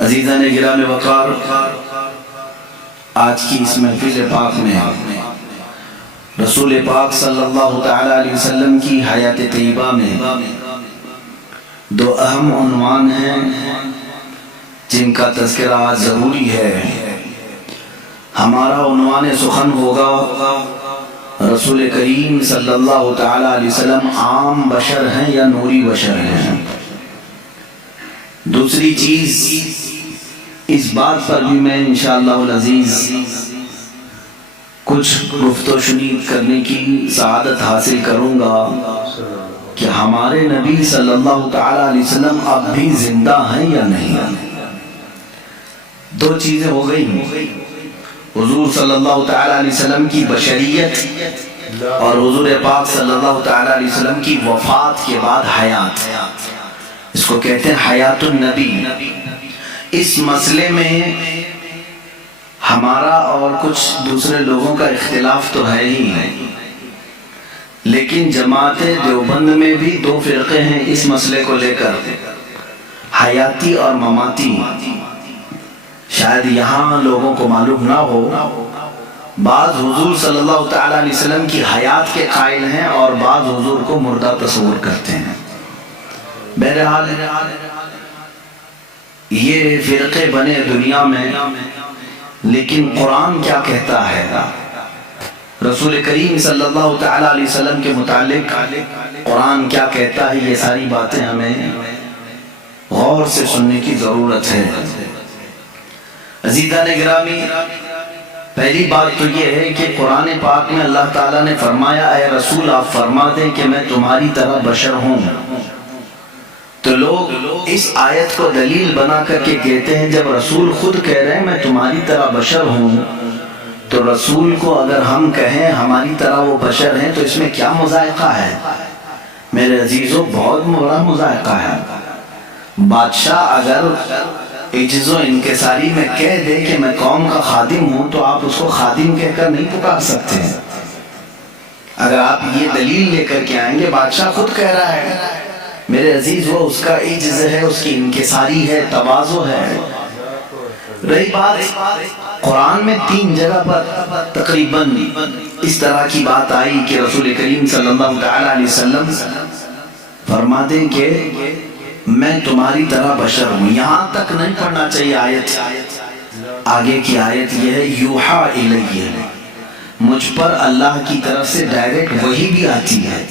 عزیزان گرامی وقار، آج کی اس محفل پاک میں رسول پاک صلی اللہ تعالی علیہ وسلم کی حیات طیبہ میں دو اہم عنوان ہیں جن کا تذکرہ آج ضروری ہے۔ ہمارا عنوان سخن ہوگا رسول کریم صلی اللہ تعالی علیہ وسلم عام بشر ہیں یا نوری بشر ہیں۔ دوسری چیز، اس بات پر بھی میں انشاءاللہ العزیز کچھ گفت و شنید کرنے کی سعادت حاصل کروں گا کہ ہمارے نبی صلی اللہ تعالی علیہ وسلم اب بھی زندہ ہیں یا نہیں۔ دو چیزیں ہو گئی، حضور صلی اللہ تعالی علیہ وسلم کی بشریت اور حضور پاک صلی اللہ تعالی علیہ وسلم کی وفات کے بعد حیات، اس کو کہتے ہیں حیات النبی۔ اس مسئلے میں ہمارا اور کچھ دوسرے لوگوں کا اختلاف تو ہے ہی، لیکن جماعت دیوبند میں بھی دو فرقے ہیں اس مسئلے کو لے کر، حیاتی اور مماتی۔ شاید یہاں لوگوں کو معلوم نہ ہو، بعض حضور صلی اللہ تعالی علیہ وسلم کی حیات کے قائل ہیں اور بعض حضور کو مردہ تصور کرتے ہیں۔ بہرحال یہ فرقے بنے دنیا میں، لیکن قرآن کیا کہتا ہے، رسول کریم صلی اللہ تعالی علیہ وسلم کے متعلق قرآن کیا کہتا ہے، یہ ساری باتیں ہمیں غور سے سننے کی ضرورت ہے۔ عزیزان گرامی، پہلی بات تو یہ ہے کہ قرآن پاک میں اللہ تعالیٰ نے فرمایا اے رسول آپ فرما دیں کہ میں تمہاری طرح بشر ہوں۔ تو لوگ اس آیت کو دلیل بنا کر کے کہتے ہیں جب رسول خود کہہ رہے ہیں میں تمہاری طرح بشر ہوں، تو رسول کو اگر ہم کہیں ہماری طرح وہ بشر ہیں تو اس میں کیا مذائقہ ہے؟ میرے عزیزوں، بہت بڑا مذائقہ ہے۔ بادشاہ اگر عجز و انکساری میں کہہ دے کہ میں قوم کا خادم ہوں تو آپ اس کو خادم کہہ کر نہیں پکار سکتے۔ اگر آپ یہ دلیل لے کر کے آئیں گے بادشاہ خود کہہ رہا ہے، میرے عزیز وہ اس کا عجز ہے، اس کی انکساری ہے، تواضع ہے۔ رہی بات قرآن میں 3 جگہ پر تقریباً اس طرح کی بات آئی کہ رسول کریم صلی اللہ تعالی علیہ وسلم فرما دیں کہ میں تمہاری طرح بشر ہوں۔ یہاں تک نہیں پڑھنا چاہیے آیت، آگے کی آیت یہ ہے یوحا الیہ، مجھ پر اللہ کی طرف سے ڈائریکٹ وحی بھی آتی ہے۔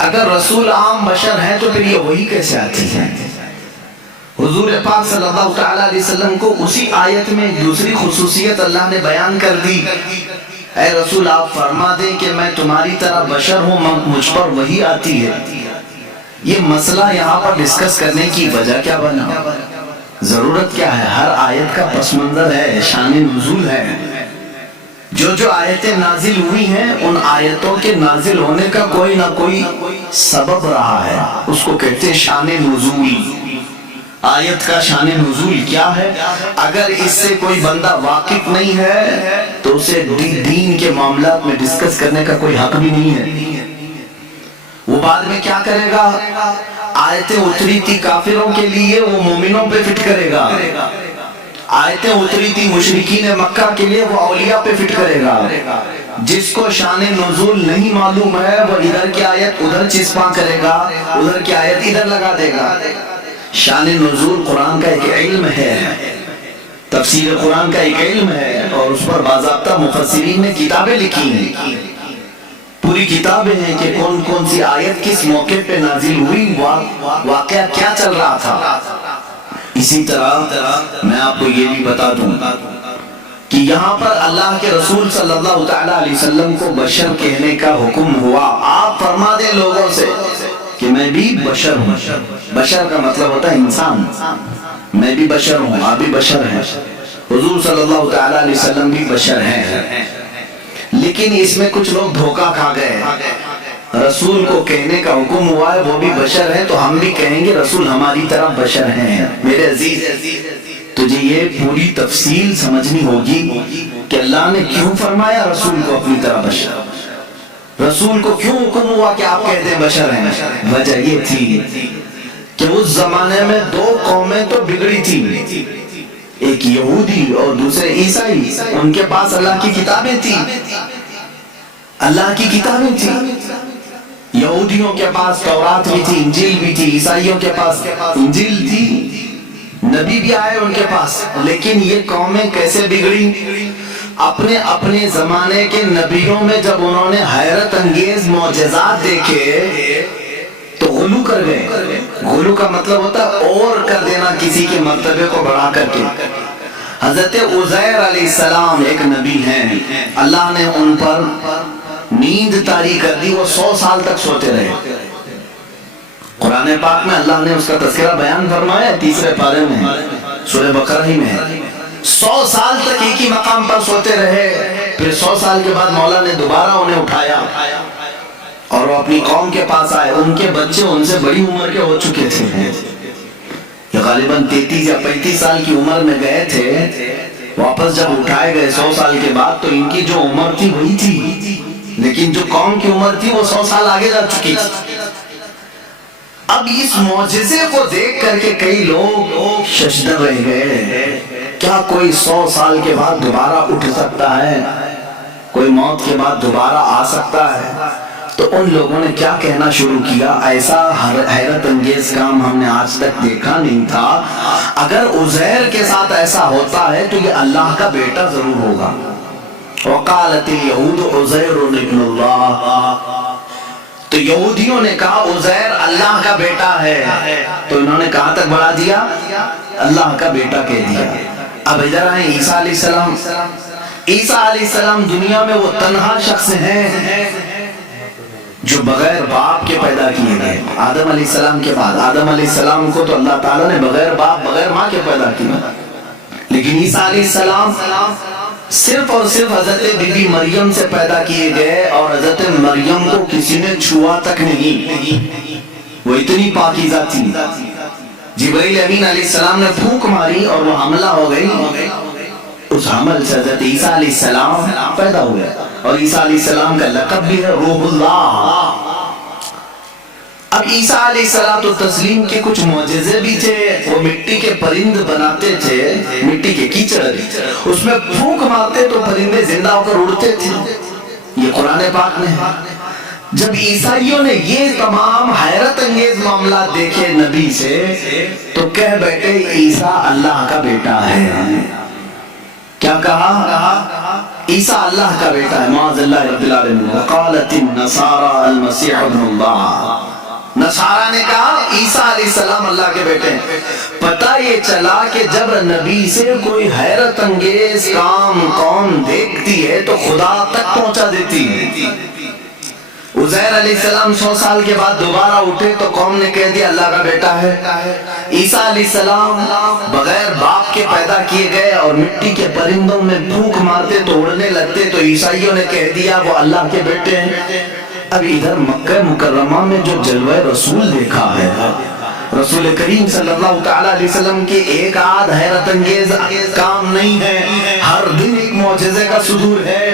اگر رسول عام بشر ہیں تو پھر یہ وحی کیسے آتی ہے؟ حضور پاک صلی اللہ تعالی علیہ وسلم کو اسی آیت میں دوسری خصوصیت اللہ نے بیان کر دی، اے رسول آپ فرما دیں کہ میں تمہاری طرح بشر ہوں، مجھ پر وحی آتی ہے۔ یہ مسئلہ یہاں پر ڈسکس کرنے کی وجہ کیا بنا، ضرورت کیا ہے؟ ہر آیت کا پس منظر ہے، شان نزول ہے۔ جو آیتیں نازل ہوئی ہیں ان آیتوں کے نازل ہونے کا کوئی نہ کوئی سبب رہا ہے، اس کو کہتے ہیں شان نزول۔ آیت کا شان نزول کیا ہے؟ اگر اس سے کوئی بندہ واقف نہیں ہے تو اسے دین کے معاملات میں ڈسکس کرنے کا کوئی حق بھی نہیں ہے۔ وہ بعد میں کیا کرے گا؟ آیتیں اتری تھی کافروں کے لیے، وہ مومنوں پہ فٹ کرے گا۔ آیتیں اتری تھی مشرکین مکہ کے لیے، وہ اولیاء پہ فٹ کرے گا۔ جس کو شان نزول نہیں معلوم ہے وہ ادھر کی آیت ادھر چسپاں کرے گا، ادھر کی آیت ادھر لگا دے گا۔ شان نزول قرآن کا ایک علم ہے، تفسیر قرآن کا ایک علم ہے، اور اس پر باضابطہ مفسرین نے کتابیں لکھی ہیں، پوری کتابیں ہیں کہ کون کون سی آیت کس موقع پہ نازل ہوئی، واقعہ کیا چل رہا تھا۔ اسی طرح میں آپ کو یہ بھی بتا دوں کہ یہاں پر اللہ کے رسول صلی اللہ تعالی علیہ وسلم کو بشر کہنے کا حکم ہوا۔ آپ فرما دیں لوگوں سے کہ میں بھی بشر ہوں۔ بشر کا مطلب ہوتا ہے انسان، میں بھی بشر ہوں، آپ بھی بشر ہیں، حضور صلی اللہ تعالی علیہ وسلم بھی بشر ہیں۔ لیکن اس میں کچھ لوگ دھوکہ کھا گئے، رسول کو کہنے کا حکم ہوا ہے وہ بھی بشر ہے تو ہم بھی کہیں گے رسول ہماری طرح بشر ہیں۔ میرے عزیز، تجھے یہ پوری تفصیل سمجھنی ہوگی کہ اللہ نے کیوں فرمایا رسول کو اپنی طرح بشر، رسول کو کیوں حکم ہوا کہ آپ کہتے ہیں بشر ہیں۔ وجہ یہ تھی کہ اس زمانے میں دو قومیں تو بگڑی تھی، ایک یہودی اور دوسرے عیسائی. ان کے پاس اللہ کی کتابیں تھی، اللہ کی کتابیں تھی. یہودیوں کے پاس تورات بھی تھی، انجیل بھی تھی. عیسائیوں کے پاس انجیل تھی، نبی بھی آئے ان کے پاس. لیکن یہ قومیں کیسے بگڑی؟ اپنے اپنے زمانے کے نبیوں میں جب انہوں نے حیرت انگیز معجزات دیکھے تو غلو کر گئے. غلو کا مطلب ہوتا ہے اور کر دینا کسی کے مرتبے کو بڑھا کر کے. حضرت عزیر علیہ السلام ایک نبی ہیں، اللہ نے ان پر نیند طاری کر دی، وہ 100 سال تک سوتے رہے. قرآن پاک میں اللہ نے اس کا تذکرہ بیان فرمایا 3 پارے میں، سورہ بقرہ ہی میں. 100 سال تک ایک ہی مقام پر سوتے رہے. پھر 100 سال کے بعد مولا نے دوبارہ انہیں اٹھایا اور وہ اپنی قوم کے پاس آئے. ان کے بچے ان سے بڑی عمر کے ہو چکے تھے، یہ غالباً 33 یا 35 سال کی عمر میں گئے تھے. واپس جب اٹھائے گئے 100 سال کے بعد تو ان کی جو عمر تھی وہی تھی، لیکن جو قوم کی عمر تھی وہ 100 سال آگے جا چکی تھی. اب اس معجزے کو دیکھ کر کے کئی لوگ ششدر رہ گئے. کیا کوئی 100 سال کے بعد دوبارہ اٹھ سکتا ہے؟ کوئی موت کے بعد دوبارہ آ سکتا ہے؟ تو ان لوگوں نے کیا کہنا شروع کیا، ایسا حیرت انگیز کام ہم نے آج تک دیکھا نہیں تھا. اگر عزیر کے ساتھ ایسا ہوتا ہے تو یہ اللہ کا بیٹا ضرور ہوگا. وقالت الیہود عزیر ابن اللہ، تو یہودیوں نے کہا عزیر اللہ کا بیٹا ہے. تو انہوں نے کہاں تک بڑھا دیا؟ اللہ کا بیٹا کہہ دیا. اب ادھر آئیں عیسیٰ علیہ السلام. عیسیٰ علیہ السلام دنیا میں وہ تنہا شخص ہیں جو بغیر باپ کے پیدا کیے گئے. آدم علیہ السلام کے بعد، آدم علیہ السلام کو تو اللہ تعالیٰ نے بغیر باپ بغیر ماں کے پیدا کیا، لیکن عیسیٰ علیہ السلام صرف اور صرف حضرت بی بی مریم سے پیدا کیے گئے، اور حضرت مریم کو کسی نے چھوا تک نہیں. وہ اتنی پاکیزہ تھی. جبرائیل امین علیہ السلام نے پھونک ماری اور وہ حملہ ہو گئی. اس حمل سے حضرت عیسیٰ علیہ السلام پیدا ہوئے، اور عیسیٰ علیہ السلام کا لقب بھی ہے روح اللہ. اب عیسیٰ علیہ السلام کے کچھ معجزے بھی تھے. وہ مٹی کے پرند بناتے تھے، مٹی کے کیچڑ، اس میں پھونک مارتے تو پرندے زندہ ہو کر اڑتے تھے. یہ قرآن پاک میں ہے. جب عیسائیوں نے یہ تمام حیرت انگیز معاملات دیکھے نبی سے تو کہہ بیٹھے عیسیٰ اللہ کا بیٹا ہے. کیا کہا؟ عیسیٰ اللہ کا بیٹا ہے. معاذ اللہ رب العالمین. وقالت النصارى المسیح ابن اللہ، نصارہ نے کہا عیسیٰ علیہ السلام اللہ کے بیٹے ہیں. پتہ یہ چلا کہ جب نبی سے کوئی حیرت انگیز کام قوم دیکھتی ہے تو خدا تک پہنچا دیتی ہے. عزیر علیہ السلام 100 سال کے بعد دوبارہ اٹھے تو قوم نے کہہ دیا اللہ کا بیٹا ہے. عیسیٰ علیہ السلام بغیر باپ کے پیدا کیے گئے اور مٹی کے پرندوں میں پھونک مارتے تو اڑنے لگتے، تو عیسائیوں نے کہہ دیا وہ اللہ کے بیٹے ہیں. اب ادھر مکہ مکرمہ میں جو جلوہ رسول دیکھا ہے، رسول کریم صلی اللہ تعالیٰ علیہ وسلم کے ایک آدھ حیرت انگیز کام نہیں ہے، ہر دن ایک معجزے کا صدور ہے.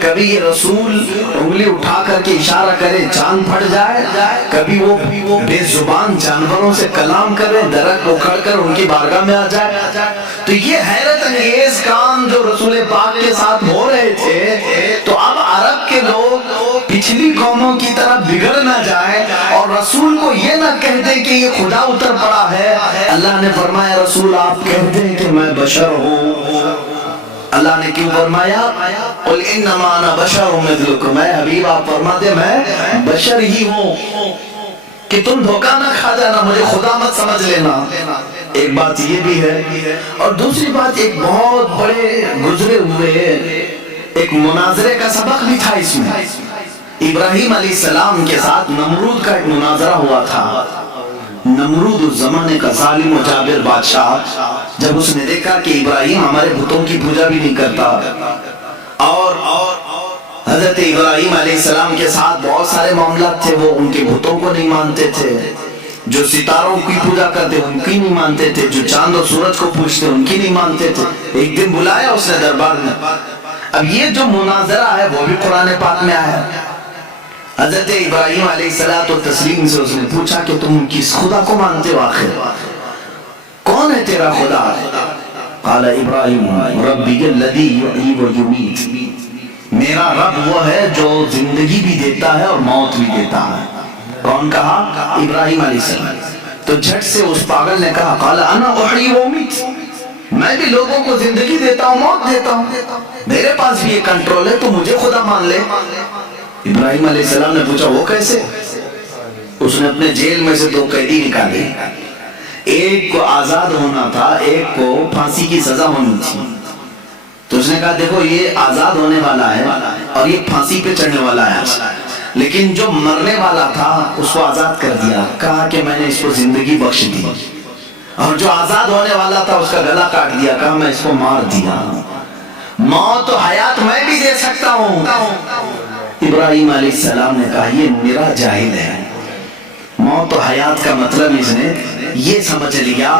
کبھی یہ رسول انگلی اٹھا کر کے اشارہ کرے چاند پھٹ جائے، کبھی وہ بے زبان جانوروں سے کلام کرے درخت اکھڑ کر ان کی بارگاہ میں آ جائے. تو یہ حیرت انگیز کام جو رسول پاک کے ساتھ ہو رہے تھے، تو اب عرب کے لوگ پچھلی قوموں کی طرح بگڑ نہ جائیں اور رسول کو یہ نہ کہہ دیں کہ یہ خدا اتر پڑا ہے. اللہ نے فرمایا رسول آپ کہہ دیں کہ میں بشر ہوں. اللہ نے کیوں فرمایا قل انما انا بشر مثلکم، اے حبیب آپ فرما دے میں بشر ہی ہوں، کہ تم دھوکہ نہ کھا جانا، مجھے خدا مت سمجھ لینا. ایک بات یہ بھی ہے، اور دوسری بات ایک بہت بڑے گزرے ہوئے ایک مناظرے کا سبق بھی تھا اس میں. ابراہیم علیہ السلام کے ساتھ نمرود کا ایک مناظرہ ہوا تھا. نمرود اس زمانے کا ظالم و جابر بادشاہ، جب اس نے دیکھا کہ ابراہیم ہمارے بتوں کی پوجا بھی نہیں کرتا، اور حضرت ابراہیم علیہ السلام کے ساتھ بہت سارے معاملات تھے، وہ ان کے بتوں کو نہیں مانتے تھے، جو ستاروں کی پوجا کرتے ان کی نہیں مانتے تھے، جو چاند اور سورج کو پوجتے ان کی نہیں مانتے تھے. ایک دن بلایا اس نے دربار میں. اب یہ جو مناظرہ ہے وہ بھی قرآن پاک میں آیا. حضرت ابراہیم علیہ الصلوۃ والتسلیم سے اس نے پوچھا کہ تم کس خدا کو مانتے ہو آخر؟ کون ہے تیرا خدا؟ قال ابراہیم ربی الذی یحیی و یمیت، میرا رب وہ ہے جو زندگی بھی دیتا ہے اور موت بھی دیتا ہے۔ کون کہا؟ ابراہیم علیہ السلام۔ تو جھٹ سے اس پاگل نے کہا قال انا احیی و امیت، میں بھی لوگوں کو زندگی دیتا ہوں موت دیتا ہوں، میرے پاس بھی یہ کنٹرول ہے، تو مجھے خدا مان لے۔ ابراہیم علیہ السلام نے پوچھا وہ کیسے؟ اس نے اپنے جیل میں سے 2 قیدی نکالے، ایک کو آزاد ہونا تھا، ایک کو پھانسی کی سزا ہونی تھی۔ تو اس نے کہا دیکھو یہ آزاد ہونے والا ہے اور یہ پھانسی پہ چڑھنے والا ہے، لیکن جو مرنے والا تھا اس کو آزاد کر دیا، کہا کہ میں نے اس کو زندگی بخش دی، اور جو آزاد ہونے والا تھا اس کا گلا کاٹ دیا، کہا میں اس کو مار دیا۔ موت و حیات میں بھی دے سکتا ہوں۔ ابراہیم علیہ السلام نے کہا یہ نرا جاہل ہے، موت و حیات کا مطلب اس نے یہ سمجھ لیا۔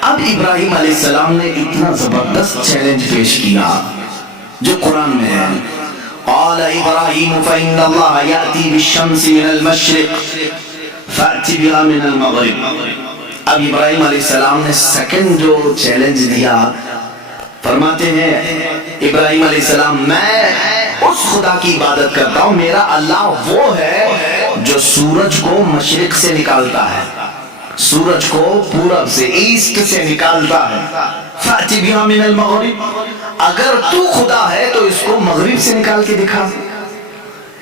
اب ابراہیم علیہ السلام نے اتنا زبردست چیلنج پیش کیا جو قرآن میں ہے، قال ابراہیم فإن اللہ یأتی بالشمس من المشرق فأتی بها من المغرب۔ اب ابراہیم علیہ السلام نے سیکنڈ جو چیلنج دیا، فرماتے ہیں ابراہیم علیہ السلام میں اس خدا کی عبادت کرتا ہوں، میرا اللہ وہ ہے جو سورج کو مشرق سے نکالتا ہے، سورج کو پورب سے ایسٹ سے نکالتا ہے، فأتی بها من المغرب، اگر تو خدا ہے تو اس کو مغرب سے نکال کے دکھا،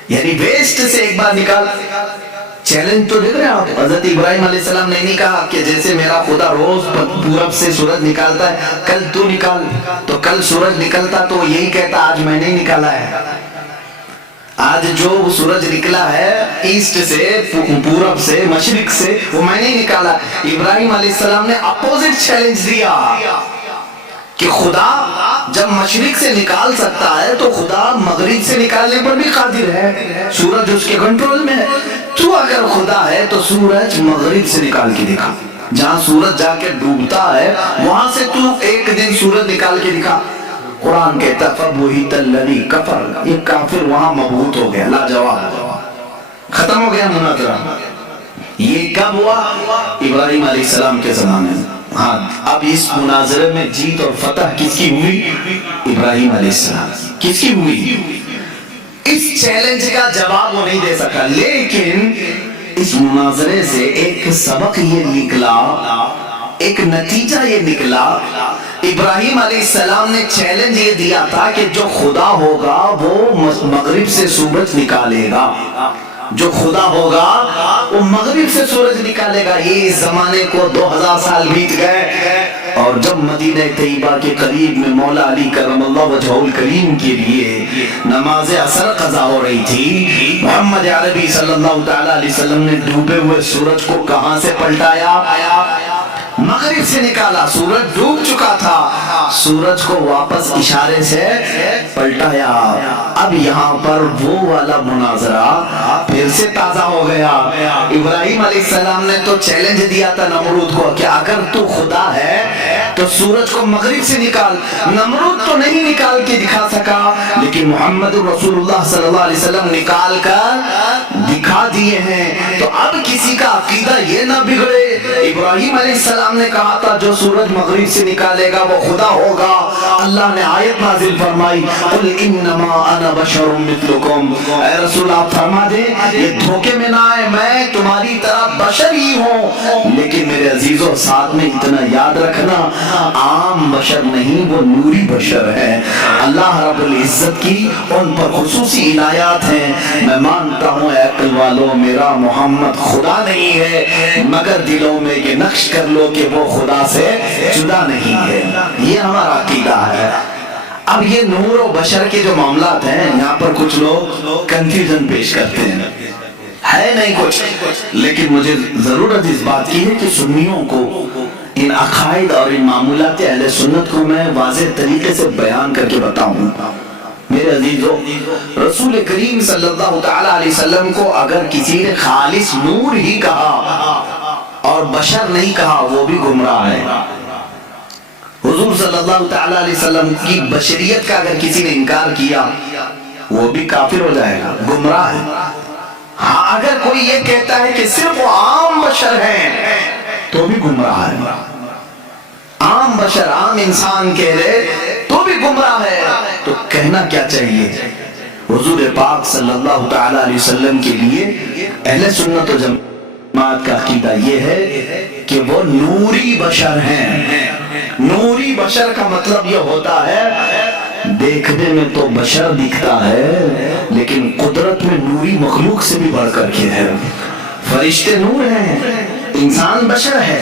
یعنی ویسٹ سے ایک بار نکال۔ چیلنج تو دیکھ رہے ہیں آپ، حضرت ابراہیم علیہ السلام نے نہیں کہا کہ جیسے میرا خدا روز پورب سے سورج نکالتا ہے کل تو نکال، تو کل سورج نکلتا تو یہی کہتا آج میں نے نکالا ہے، آج جو سورج نکلا ہے ایسٹ سے پورب سے مشرق سے وہ میں نے نکالا۔ ابراہیم علیہ السلام نے اپوزٹ چیلنج دیا کہ خدا جب مشرق سے نکال سکتا ہے تو خدا مغرب سے نکالنے پر بھی قادر ہے، سورج اس کے کنٹرول میں ہے، تو اگر خدا ہے تو سورج مغرب سے نکال کے دکھا، جہاں سورج جا کے ڈوبتا ہے وہاں سے تو ایک دن سورج نکال کے دکھا۔ قرآن کہتا فَبُهِتَ الَّذِي كَفَرَ، یہ کافر وہاں مبہوت ہو گیا، لاجواب، ختم ہو گیا مناظرہ۔ یہ کب ہوا؟ ابراہیم علیہ السلام کے زمانے میں۔ ہاں اب اس مناظرے میں جیت اور فتح کس کی ہوئی؟ ابراہیم علیہ السلام کس کی ہوئی؟ اس چیلنج کا جواب وہ نہیں دے سکا، لیکن اس مناظرے سے ایک سبق یہ نکلا، ایک نتیجہ یہ نکلا۔ ابراہیم علیہ السلام نے چیلنج یہ دیا تھا کہ جو خدا ہوگا وہ مغرب سے سورج نکالے گا، جو خدا ہوگا وہ مغرب سے سورج نکالے گا۔ یہ زمانے کو 2000 سال بیت گئے، اور جب مدینہ طیبہ کے قریب میں مولا علی کرم اللہ وجہہ الکریم کے لیے نماز عصر قضا ہو رہی تھی، محمد عربی صلی اللہ تعالی علیہ وسلم نے ڈوبے ہوئے سورج کو کہاں سے پلٹایا؟ مغرب سے نکالا، سورج ڈوب چکا تھا، سورج کو واپس اشارے سے پلٹایا۔ اب یہاں پر وہ والا مناظرہ پھر سے تازہ ہو گیا۔ ابراہیم علیہ السلام نے تو چیلنج دیا تھا نمرود کو کہ اگر تو خدا ہے تو سورج کو مغرب سے نکال، نمرود تو نہیں نکال کے دکھا سکا، لیکن محمد رسول اللہ صلی اللہ علیہ وسلم نکال کر دکھا دیے ہیں۔ تو اب کسی کا عقیدہ یہ نہ بگڑے۔ ابراہیم علیہ السلام نے کہا تھا جو سورج مغرب سے نکالے گا وہ خدا ہوگا، اللہ نے آیت نازل فرمائی قل انما انا بشر مثلکم، اے رسول آپ فرما دیں یہ دھوکے میں نہ آئے، میں تمہاری طرح بشر ہی ہوں، لیکن میرے عزیزوں ساتھ میں اتنا یاد رکھنا عام بشر نہیں، وہ نوری بشر ہے۔ اللہ رب العزت کی ان پر خصوصی عنایات ہیں۔ میں مانتا ہوں اے عقل والوں میرا محمد خدا نہیں ہے، مگر دلوں میں یہ نقش کر لو کہ وہ خدا سے جدا نہیں ہے، یہ ہمارا عقیدہ ہے۔ اب یہ نور و بشر کے جو معاملات ہیں یہاں پر کچھ لوگ کنفیوژن پیش کرتے ہیں، ہے نہیں کچھ، لیکن مجھے ضرورت اس بات کی ہے کہ سنیوں کو ان عقائد اور ان معمولات اہل سنت کو میں واضح طریقے سے بیان کر کے بتاؤں۔ میرے عزیزو رسول کریم صلی اللہ تعالی علیہ وسلم کو اگر کسی نے خالص نور ہی کہا اور بشر نہیں کہا وہ بھی گمراہ ہے۔ حضور صلی اللہ تعالی علیہ وسلم کی بشریت کا اگر کسی نے انکار کیا وہ بھی کافر ہو جائے گا، گمراہ ہے۔ ہاں اگر کوئی یہ کہتا ہے کہ صرف وہ عام بشر ہیں تو بھی گمراہ ہے. عام بشر، عام انسان کہہ رہے تو بھی گمراہ ہے. تو کہنا کیا چاہیے؟ حضور پاک صلی اللہ تعالی علیہ وسلم کے لیے اہل سنت و جماعت کا عقیدہ یہ ہے کہ وہ نوری بشر ہیں. نوری بشر کا مطلب یہ ہوتا ہے دیکھنے میں تو بشر دکھتا ہے لیکن قدرت میں نوری مخلوق سے بھی بڑھ کر کے ہے. فرشتے نور ہیں، انسان بشر ہے.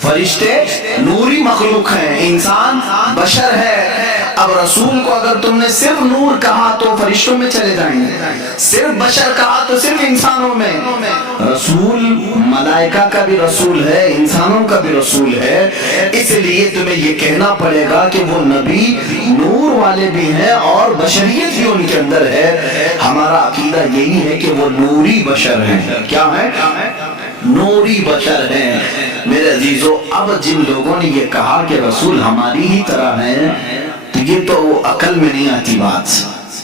فرشتے نوری مخلوق ہیں، انسان بشر ہے. اب رسول کو اگر تم نے صرف نور کہا تو فرشتوں میں چلے جائیں گے، صرف بشر کہا تو صرف انسانوں میں. رسول ملائکہ کا بھی رسول ہے، انسانوں کا بھی رسول ہے. اس لیے تمہیں یہ کہنا پڑے گا کہ وہ نبی نور والے بھی ہیں اور بشریت بھی ان کے اندر ہے. ہمارا عقیدہ یہی ہے کہ وہ نوری بشر ہیں. کیا ہے؟ نوری بشر ہیں. میرے عزیزو، اب جن لوگوں نے یہ کہا کہ رسول ہماری ہی طرح ہیں تو یہ تو عقل میں نہیں آتی بات،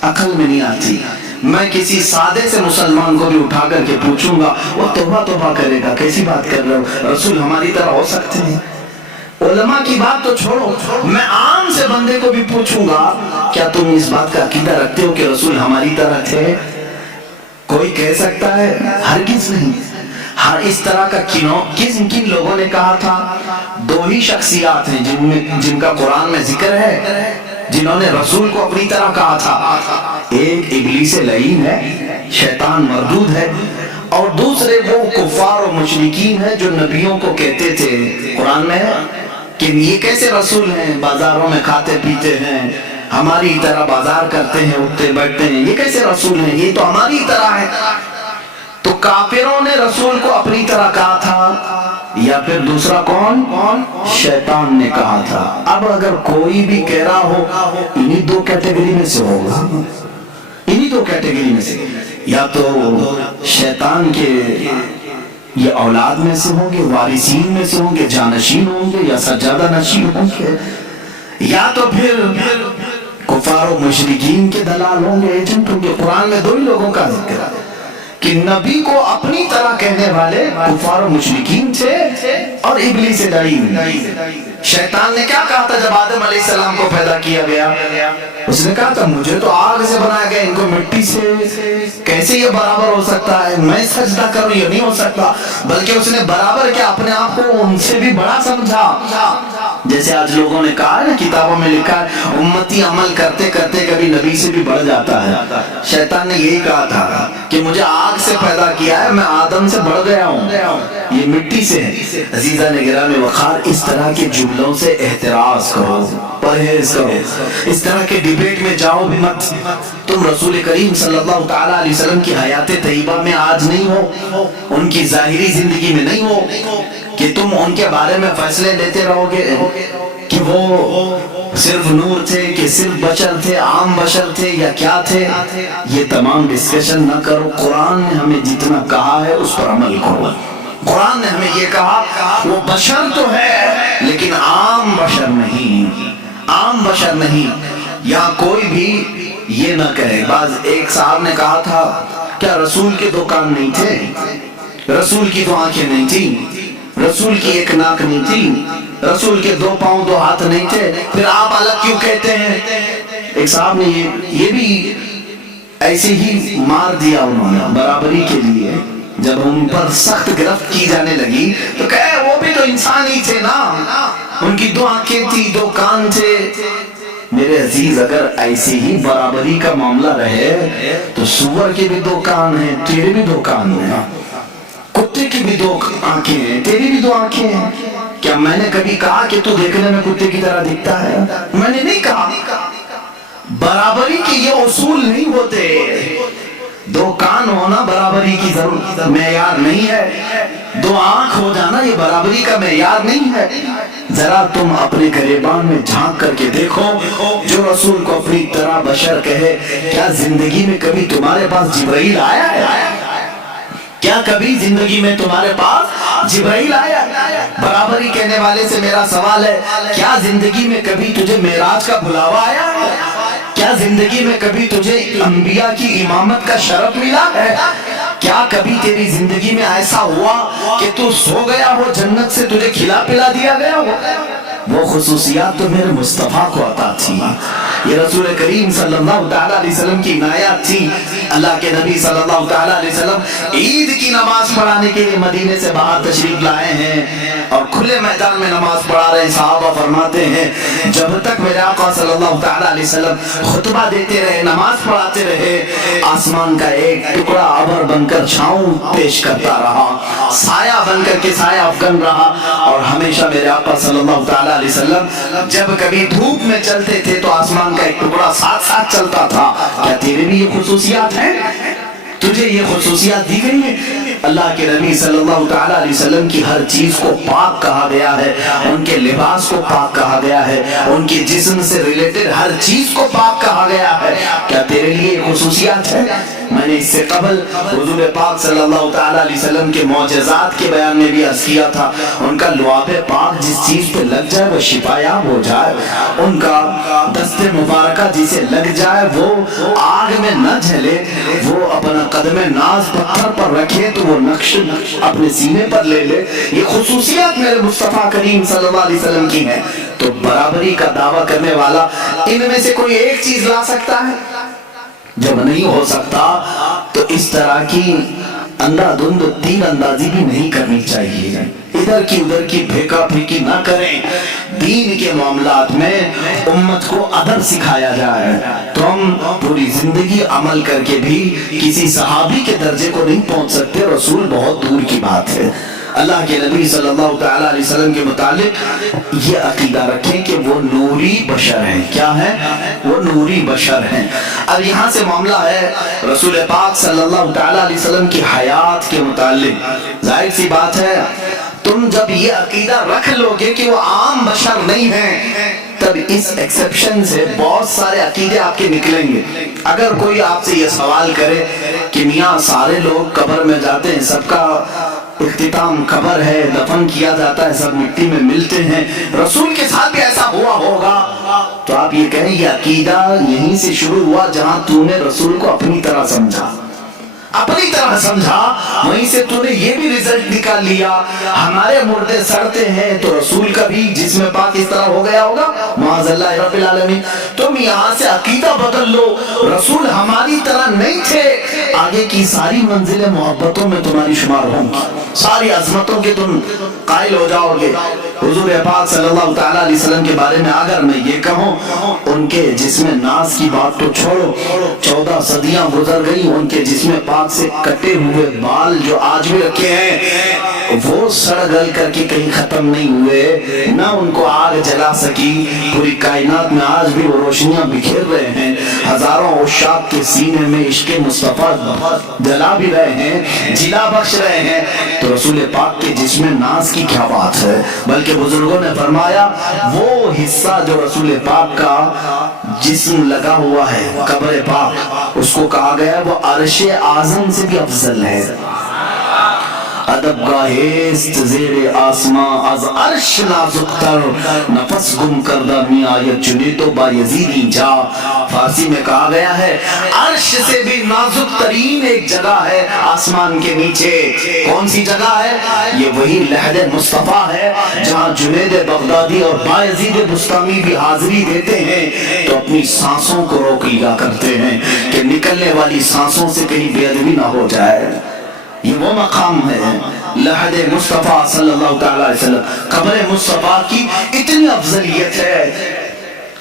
عقل میں نہیں آتی. میں کسی سادے سے مسلمان کو بھی اٹھا کر کے پوچھوں گا وہ توبہ توبہ کرے گا کیسی بات کر رہے ہو، رسول ہماری طرح ہو سکتے ہیں؟ علماء کی بات تو چھوڑو، میں عام سے بندے کو بھی پوچھوں گا کیا تم اس بات کا عقیدہ رکھتے ہو کہ رسول ہماری طرح تھے؟ کوئی کہہ سکتا ہے؟ ہرگز نہیں. ہاں اس طرح کا کن لوگوں نے کہا تھا؟ دو ہی شخصیات ہیں جن کا قرآن میں ذکر ہے جنہوں نے رسول کو اپنی طرح کہا تھا. ایک ابلیس لعین ہے، شیطان مردود ہے، اور دوسرے وہ کفار و مشرکین ہیں جو نبیوں کو کہتے تھے قرآن میں کہ یہ کیسے رسول ہیں، بازاروں میں کھاتے پیتے ہیں، ہماری طرح بازار کرتے ہیں، اٹھتے بیٹھتے ہیں، یہ کیسے رسول ہیں، یہ تو ہماری طرح ہے. تو کافروں نے رسول کو اپنی طرح کہا تھا یا پھر دوسرا کون؟ شیطان نے کہا تھا. اب اگر کوئی بھی کہہ رہا ہو انہی دو کیٹیگری میں سے ہوگا، انہی دو کیٹیگری میں سے، یا تو شیطان کے یہ اولاد میں سے ہوں گے، وارثین میں سے ہوں گے، جانشین ہوں گے یا سجادہ نشین ہوں گے، یا تو پھر کفار و مشرکین کے دلال ہوں گے، ایجنٹ ہوں گے. قرآن میں دو ہی لوگوں کا ذکر ہے کہ نبی کو اپنی طرح کہنے والے کفار و مشرکین تھے اور ابلیس لعین. شیطان نے کیا کہا تھا جب آدم علیہ السلام کو پیدا کیا گیا؟ اس نے کہا تھا مجھے تو آگ سے بنایا گیا، ان کو مٹی سے، کیسے یہ برابر ہو سکتا ہے، میں سجدہ کروں یہ نہیں ہو سکتا. بلکہ اس نے برابر کیا، اپنے آپ کو ان سے بھی بڑا سمجھا. جیسے آج لوگوں نے کہا ہے، کتابوں میں لکھا ہے امتی عمل کرتے کرتے کبھی نبی سے بھی بڑھ جاتا ہے. شیطان نے یہی کہا تھا کہ مجھے آگ سے پیدا کیا ہے، میں آدم سے بڑھ گیا ہوں، یہ مٹی سے ہے. عزیزان گرامی وقار، اس طرح کے جملوں سے احتراز کرو، پرہیز کرو. اس طرح کے ڈیبیٹ میں جاؤ بھی مت. تم رسول کریم صلی اللہ تعالی علیہ وسلم کی حیات طیبہ میں آج نہیں ہو، ان کی ظاہری زندگی میں نہیں ہو کہ تم ان کے بارے میں فیصلے لیتے رہو گے کہ وہ صرف نور تھے کہ صرف بشر تھے، عام بشر تھے یا کیا تھے. یہ تمام ڈسکشن نہ کرو. قرآن نے ہمیں جتنا کہا ہے اس پر عمل کرو. قرآن نے ہمیں یہ کہا وہ بشر تو ہے لیکن عام بشر نہیں، عام بشر نہیں. یا کوئی بھی یہ نہ کہے. ایک صاحب نے کہا تھا کیا رسول کے دو کان نہیں تھے، رسول کی دو آنکھیں نہیں تھی، رسول کی ایک ناک نہیں تھی، رسول کے دو پاؤں دو ہاتھ نہیں تھے، پھر آپ الگ کیوں کہتے ہیں؟ ایک صاحب نے یہ بھی ایسے ہی مار دیا انہوں نے برابری کے لیے. جب ان پر سخت گرفت کی جانے لگی تو کہے وہ بھی تو انسان ہی تھے نا، ان کی دو آنکھیں تھی، دو کان تھے. میرے عزیز اگر ایسے ہی برابری کا معاملہ رہے تو سور کے بھی دو کان ہیں، تیرے بھی دو کان ہیں، کتے کی بھی دو آنکھیں ہیں، تیری بھی دو آنکھیں ہیں. کیا میں نے کبھی کہا کہ تو دیکھنے میں کتے کی طرح دکھتا ہے؟ میں نے نہیں کہا. برابری کے یہ اصول نہیں ہوتے. دو کان ہونا برابری کی ضرورت معیار نہیں ہے، دو آنکھ ہو جانا یہ برابری کا معیار نہیں ہے. ذرا تم اپنے گریبان میں جھانک کر کے دیکھو، جو رسول کو اپنی طرح بشر کہے، کیا زندگی میں کبھی تمہارے پاس جبرائیل آیا ہے؟ کیا کبھی زندگی میں تمہارے پاس جبرائیل آیا؟ برابری کہنے والے سے میرا سوال ہے، کیا زندگی میں کبھی تجھے معراج کا بلاوا آیا ہے؟ کیا زندگی میں کبھی تجھے انبیاء کی امامت کا شرف ملا ہے؟ کیا کبھی تیری زندگی میں ایسا ہوا کہ تو سو گیا ہو جنت سے تجھے کھلا پلا دیا گیا ہو؟ وہ خصوصیات تو میرے مصطفیٰ کو عطا تھی. یہ رسول کریم صلی اللہ تعالیٰ علیہ وسلم کی عنایات تھی. اللہ کے نبی صلی اللہ تعالیٰ علیہ وسلم عید کی نماز پڑھانے کے لیے مدینے سے باہر تشریف لائے ہیں اور کھلے میدان میں نماز پڑھا رہے ہیں. صحابہ فرماتے ہیں جب تک میرے آقا صلی اللہ تعالیٰ علیہ وسلم خطبہ دیتے رہے، نماز پڑھاتے رہے، آسمان کا ایک ٹکڑا ابر بن کر چھاؤں پیش کرتا رہا، سایہ بن کر کے سایہ افغان رہا. اور ہمیشہ میرے آقا صلی اللہ تعالیٰ علیہ وسلم جب کبھی دھوپ میں چلتے تھے تو آسمان کا ایک ٹکڑا ساتھ ساتھ چلتا تھا. کیا تیرے بھی یہ خصوصیات ہیں؟ تجھے یہ خصوصیات دی گئی ہیں؟ اللہ کے نبی صلی اللہ تعالیٰ علیہ وسلم کی ہر چیز کو پاک کہا گیا ہے، ان کے لباس کو پاک کہا گیا ہے، ان کے جسم سے ریلیٹڈ ہر چیز کو پاک کہا گیا ہے. کیا تیرے لیے خصوصیات ہیں؟ میں نے اس سے قبل حضور پاک صلی اللہ تعالیٰ علیہ وسلم کے معجزات کے بیان میں بھی عرض کیا تھا. ان کا لعاب پاک جس چیز پہ لگ جائے وہ شفایاب ہو جائے، ان کا دست مبارکہ جسے لگ جائے وہ آگ میں نہ جھلے، وہ اپنا قدم ناز پتھر پر رکھے تو وہ نقش اپنے سینے پر لے لے. یہ خصوصیات میرے مصطفیٰ کریم صلی اللہ علیہ وسلم کی ہیں. تو برابری کا دعویٰ کرنے والا ان میں سے کوئی ایک چیز لا سکتا ہے؟ جب نہیں ہو سکتا تو اس طرح کی اندھا دھند تیر اندازی بھی نہیں کرنی چاہیے. ادھر کی ادھر کی بھیکا بھیکی نہ کریں. دین کے معاملات میں امت کو ادب سکھایا جائے. تو ہم پوری زندگی عمل کر کے بھی کسی صحابی کے درجے کو نہیں پہنچ سکتے. رسول بہت دور کی بات ہے. اللہ کے نبی صلی اللہ تعالیٰ علیہ وسلم کے متعلق یہ عقیدہ رکھیں کہ وہ نوری بشر ہیں. کیا ہے؟ وہ نوری بشر ہیں. اب یہاں سے معاملہ ہے رسول پاک صلی اللہ تعالیٰ علیہ وسلم کی حیات کے متعلق. ظاہر سی بات ہے تم جب یہ عقیدہ رکھ لو گے کہ وہ عام بشر نہیں ہیں تب اس ایکسپشن سے بہت سارے عقیدے آپ کے نکلیں گے. اگر کوئی آپ سے یہ سوال کرے کہ میاں سارے لوگ قبر میں جاتے ہیں، سب کا اختتام قبر ہے، دفن کیا جاتا ہے، سب مٹی میں ملتے ہیں، رسول کے ساتھ بھی ایسا ہوا ہوگا، تو آپ یہ کہیں یہ عقیدہ یہیں سے شروع ہوا جہاں تو نے رسول کو اپنی طرح سمجھا، اپنی طرح سمجھا، وہیں سے تو نے یہ بھی رزلٹ نکال لیا ہمارے مردے سڑتے ہیں تو رسول کا بھی جسم پاک اس طرح ہو گیا ہوگا. معاذ اللہ رب العالمین. تم یہاں سے عقیدہ بدل لو، رسول ہماری طرح نہیں تھے. آگے کی ساری منزلیں محبتوں میں تمہاری شمار ہوں گی، ساری عظمتوں کے تم قائل ہو جاؤ گے. حضور پاک صلی اللہ تعالیٰ علیہ وسلم کے بارے میں اگر میں یہ کہوں، ان کے جسم ناز کی بات تو چھوڑو، 14 صدیاں گزر گئی، ان کے جسم پاک سے کٹے ہوئے بال جو آج بھی رکھے ہیں وہ سڑ گل کر کے کہیں ختم نہیں ہوئے، نہ ان کو آگ جلا سکی. پوری کائنات میں آج بھی وہ روشنیاں بکھیر رہے ہیں، ہزاروں عشاق کے سینے میں عشق مصطفیٰ جلا بھی رہے ہیں، جلا بخش رہے ہیں. تو رسول پاک کے جسم ناز کی کیا بات ہے. بلکہ بزرگوں نے فرمایا وہ حصہ جو رسول پاک کا جسم لگا ہوا ہے قبر پاک، اس کو کہا گیا وہ عرش اعظم سے بھی افضل ہے. ادب گاہست زیر آسمان از عرش نازک تر، نفس گم کردہ می آیت چنے تو با یزیدی جا. فارسی میں کہا گیا ہے عرش سے بھی نازک ترین ایک جگہ ہے آسمان کے نیچے. کون سی جگہ ہے؟ یہ وہی لحد مصطفیٰ ہے جہاں جنید بغدادی اور بایزید بستامی بھی حاضری دیتے ہیں تو اپنی سانسوں کو روک لیا کرتے ہیں کہ نکلنے والی سانسوں سے کہیں بے ادبی نہ ہو جائے. یہ وہ مقام ہے لحد مصطفیٰ صلی اللہ تعالیٰ علیہ وسلم. قبر مصطفیٰ کی اتنی افضلیت ہے.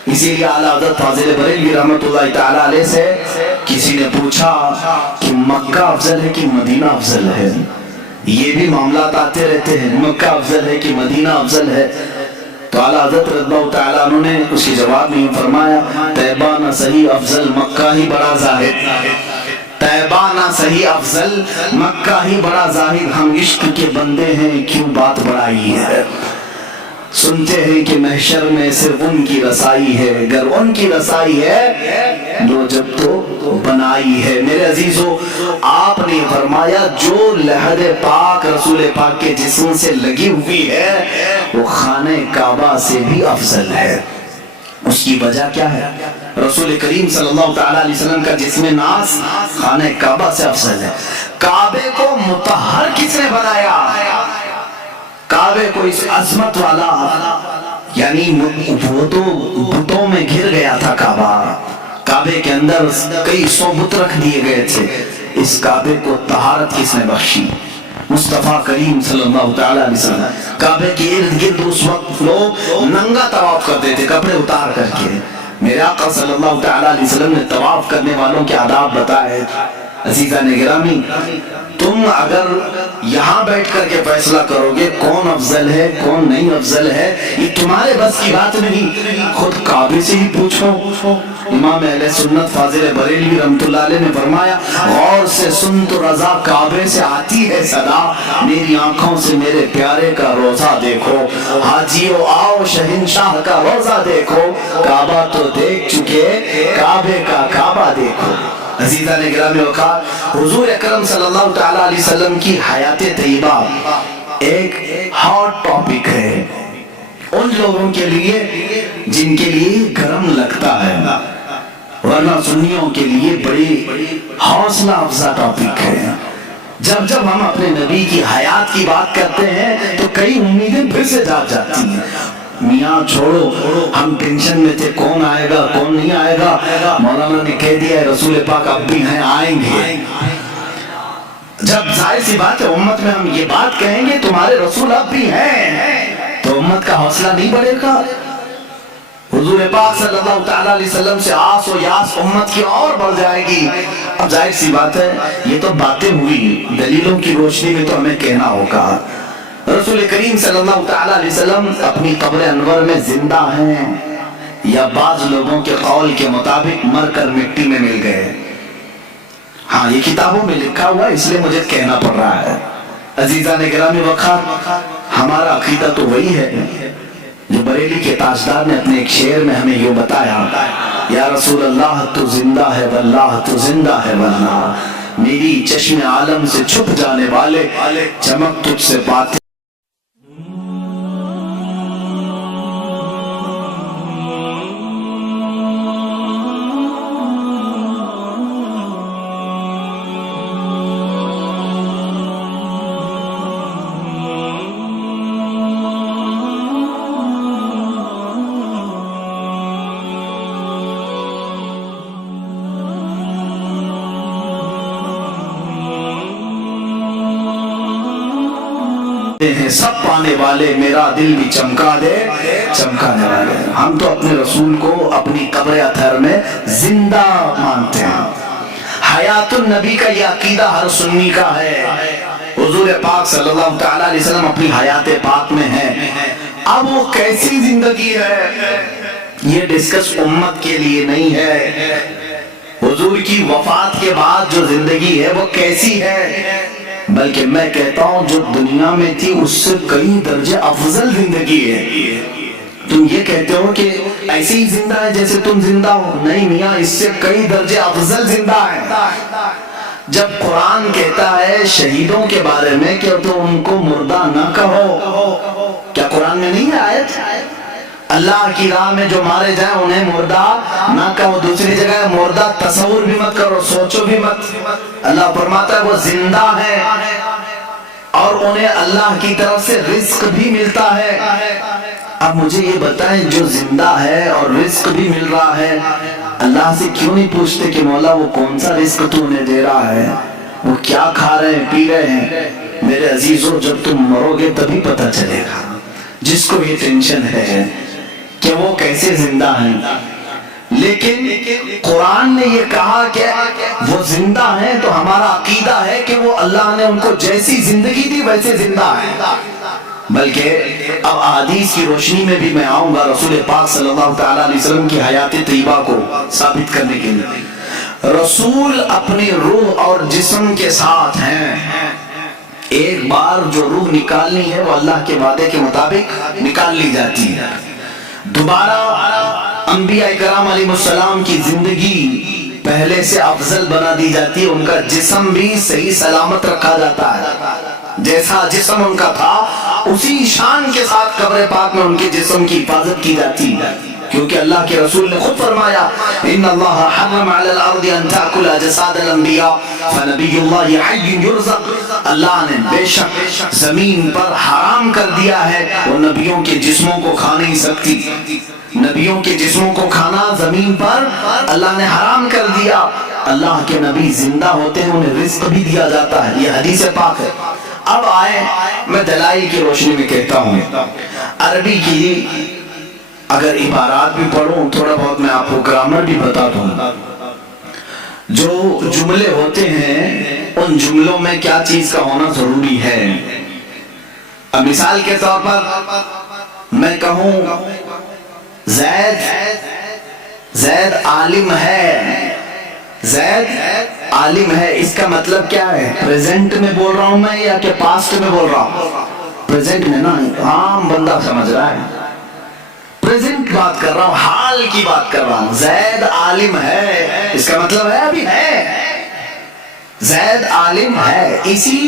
اسی لیے اعلیٰ حضرت فاضل بریلوی رحمت اللہ تعالیٰ علیہ سے کسی نے پوچھا کہ مکہ افضل ہے کہ مدینہ افضل ہے. یہ بھی معاملات آتے رہتے ہیں، مکہ افضل ہے کہ مدینہ افضل ہے. تو اعلیٰ حضرت رضی اللہ تعالیٰ عنہ نے اس کی جواب میں فرمایا طیبہ نہ صحیح افضل مکہ ہی بڑا زاہد. طیبہ نہ صحیح افضل مکہ ہی بڑا زاہد. ہم عشق کے بندے ہیں کیوں بات بڑائی ہے. سنتے ہیں کہ محشر میں صرف ان کی رسائی ہے، اگر ان کی رسائی ہے جو جب تو بنائی ہے. میرے عزیزو آپ نے فرمایا جو لحد پاک رسول پاک کے جسم سے لگی ہوئی ہے وہ خانہ کعبہ سے بھی افضل ہے. اس کی وجہ کیا ہے؟ رسول کریم صلی اللہ تعالیٰ علیہ وسلم کا جسم ناز خانہ کعبہ سے افضل ہے. کعبے کو مطہر کس نے بنایا؟ کعبے کو اس عظمت والا، یعنی وہ تو بتوں میں گھر گیا تھا کعبہ، کعبے کے اندر کئی 100 بت رکھ دیے گئے تھے، اس کعبے کو طہارت کس نے بخشی؟ مصطفیٰ کریم صلی اللہ تعالی علیہ وسلم۔ کعبے کے ارد گرد اس وقت لوگ ننگا طواف کرتے تھے، کپڑے اتار کر کے۔ میرے آقا صلی اللہ تعالی علیہ وسلم نے طواف کرنے والوں کے آداب بتائے۔ عزیزان گرامی، تم اگر یہاں بیٹھ کر کے فیصلہ کرو گے کون افضل ہے کون نہیں افضل ہے، یہ تمہارے بس کی بات نہیں، خود کعبے سے ہی پوچھو۔ امام اہل سنت فاضل بریلوی رحمۃ اللہ علیہ نے فرمایا، غور سے سن تو رضا کعبے سے آتی ہے صدا، میری آنکھوں سے میرے پیارے کا روزہ دیکھو، حاجیو آؤ شہنشاہ کا روزہ دیکھو، کعبہ تو دیکھ چکے کعبے کا کعبہ دیکھو۔ عزیزان گرامی وقار، حضور اکرم صلی اللہ تعالی علیہ وسلم کی حیات طیبہ ایک ہاٹ ٹاپک ہے ان لوگوں کے لیے جن کے لیے گرم لگتا ہے، ورنہ سنیوں کے لیے بڑی حوصلہ افزا ٹاپک ہے۔ جب جب ہم اپنے نبی کی حیات کی بات کرتے ہیں تو کئی امیدیں پھر سے جاگ جاتی ہیں۔ میاں چھوڑو، ہم ٹینشن میں تھے کون آئے گا کون نہیں آئے گا، مولانا نے کہہ دیا ہے رسول پاک اب بھی ہیں، آئیں گے۔ جب ظاہر سی بات ہے امت میں ہم یہ بات کہیں گے تمہارے رسول اب بھی ہیں، تو امت کا حوصلہ نہیں بڑھے گا؟ حضور پاک صلی اللہ تعالی علیہ وسلم سے آس و یاس امت کی اور بڑھ جائے گی۔ اب ظاہر سی بات ہے یہ تو باتیں ہوئی، دلیلوں کی روشنی میں تو ہمیں کہنا ہوگا۔ رسول کریم صلی اللہ تعالی علیہ وسلم اپنی قبر انور میں زندہ ہیں یا بعض لوگوں کے قول کے مطابق مر کر مٹی میں مل گئے؟ ہاں یہ کتابوں میں لکھا ہوا ہے، اس لیے مجھے کہنا پڑ رہا ہے۔ عزیزان گرامی وقار، ہمارا عقیدہ تو وہی ہے جو بریلی کے تاجدار نے اپنے ایک شعر میں ہمیں یہ بتایا، یا رسول اللہ تو زندہ ہے واللہ تو زندہ ہے واللہ، میری چشم عالم سے چھپ جانے والے چمک تجھ سے پاتے۔ سب پانے والے میرا دل بھی چمکا دے چمکانے والے۔ ہم تو اپنے رسول کو اپنی قبر اطہر میں زندہ مانتے ہیں۔ حیات النبی کا یہ عقیدہ ہر سنی کا ہے۔ حضور پاک صلی اللہ تعالی علیہ وسلم اپنی حیات پاک میں ہیں، اب وہ کیسی زندگی ہے یہ ڈسکس امت کے لیے نہیں ہے، حضور کی وفات کے بعد جو زندگی ہے وہ کیسی ہے، بلکہ میں کہتا ہوں جو دنیا میں تھی اس سے کئی درجے افضل زندگی ہے۔ تم یہ کہتے ہو کہ ایسے ہی زندہ ہے جیسے تم زندہ ہو، نہیں میاں، اس سے کئی درجے افضل زندہ ہے۔ جب قرآن کہتا ہے شہیدوں کے بارے میں کہ تو ان کو مردہ نہ کہو، کیا قرآن میں نہیں ہے آیت؟ اللہ کی راہ میں جو مارے جائیں انہیں مردہ نہ کہو، دوسری جگہ مردہ تصور بھی مت کرو، سوچو بھی مت۔ اللہ فرماتا ہے وہ زندہ ہے اور انہیں اللہ کی طرف سے رزق بھی ملتا ہے۔ اب مجھے یہ بتائیں جو زندہ ہے اور رزق بھی مل رہا ہے، اللہ سے کیوں نہیں پوچھتے کہ مولا وہ کون سا رزق تو انہیں دے رہا ہے، وہ کیا کھا رہے ہیں پی رہے ہیں؟ میرے عزیزوں جب تم مرو گے تبھی پتہ چلے گا۔ جس کو یہ ٹینشن ہے کہ وہ کیسے زندہ ہیں، لیکن قرآن نے یہ کہا کہ وہ زندہ ہیں تو ہمارا عقیدہ ہے کہ وہ اللہ نے ان کو جیسی زندگی دی ویسے زندہ ہیں۔ بلکہ اب احادیث کی روشنی میں بھی میں آؤں گا رسول پاک صلی اللہ تعالی علیہ وسلم کی حیات طیبہ کو ثابت کرنے کے لیے۔ رسول اپنی روح اور جسم کے ساتھ ہیں، ایک بار جو روح نکالنی ہے وہ اللہ کے وعدے کے مطابق نکال لی جاتی ہے، دوبارہ انبیاء کرام علیہ السلام کی زندگی پہلے سے افضل بنا دی جاتی ہے، ان کا جسم بھی صحیح سلامت رکھا جاتا ہے، جیسا جسم ان کا تھا اسی شان کے ساتھ قبر پاک میں ان کے جسم کی حفاظت کی جاتی ہے، کیونکہ اللہ کے رسول نے خود فرمایا ان اللہ حرم علی الارض ان تاکل اجساد الانبیاء فنبی اللہ حی یرزق، اللہ نے بے شک زمین پر حرام کر دیا ہے وہ نبیوں کے جسموں کو کھا نہیں سکتی، نبیوں کے جسموں کو کھانا زمین پر اللہ نے حرام کر دیا۔ اللہ کے نبی زندہ ہوتے ہیں، انہیں رزق بھی دیا جاتا ہے، یہ حدیث پاک ہے۔ اب آئے میں دلائل کی روشنی میں کہتا ہوں، عربی کی اگر عبارات بھی پڑھوں، تھوڑا بہت میں آپ کو گرامر بھی بتا دوں، جو جملے ہوتے ہیں ان جملوں میں کیا چیز کا ہونا ضروری ہے۔ اب مثال کے طور پر میں کہوں زید عالم ہے، زید عالم ہے، اس کا مطلب کیا ہے؟ پریزنٹ میں بول رہا ہوں میں یا کہ پاسٹ میں بول رہا ہوں؟ پریزنٹ میں نا، عام بندہ سمجھ رہا ہے، پریزنٹ بات کر رہا ہوں، حال کی بات کر رہا ہوں۔ زید عالم ہے، اس کا مطلب ہے ابھی ہے، زید عالم ہے۔ اسی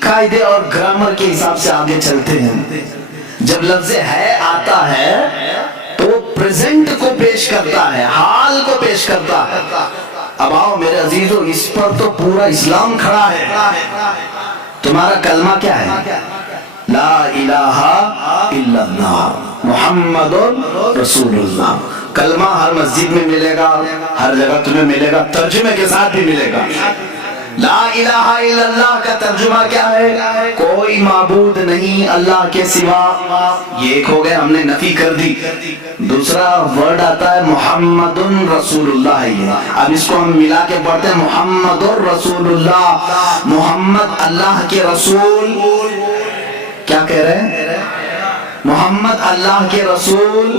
قاعدے اور گرامر کے حساب سے آگے چلتے ہیں۔ جب لفظ ہے آتا ہے تو پریزنٹ کو پیش کرتا ہے، حال کو پیش کرتا ہے۔ اب آؤ میرے عزیزو، اس پر تو پورا اسلام کھڑا ہے۔ تمہارا کلمہ کیا ہے؟ لا الہ الا اللہ محمد رسول اللہ۔ کلمہ ہر مسجد میں ملے گا، ہر جگہ تمہیں ملے گا، ترجمے کے ساتھ بھی ملے گا۔ لا الہ الا اللہ کا ترجمہ کیا ہے؟ کوئی معبود نہیں اللہ کے سوا، یہ ایک ہو گیا، ہم نے نفی کر دی۔ دوسرا ورڈ آتا ہے محمد رسول اللہ، یہ اب اس کو ہم ملا کے پڑھتے ہیں محمد رسول اللہ، محمد اللہ کے رسول۔ کیا کہہ رہے ہیں؟ محمد اللہ کے رسول۔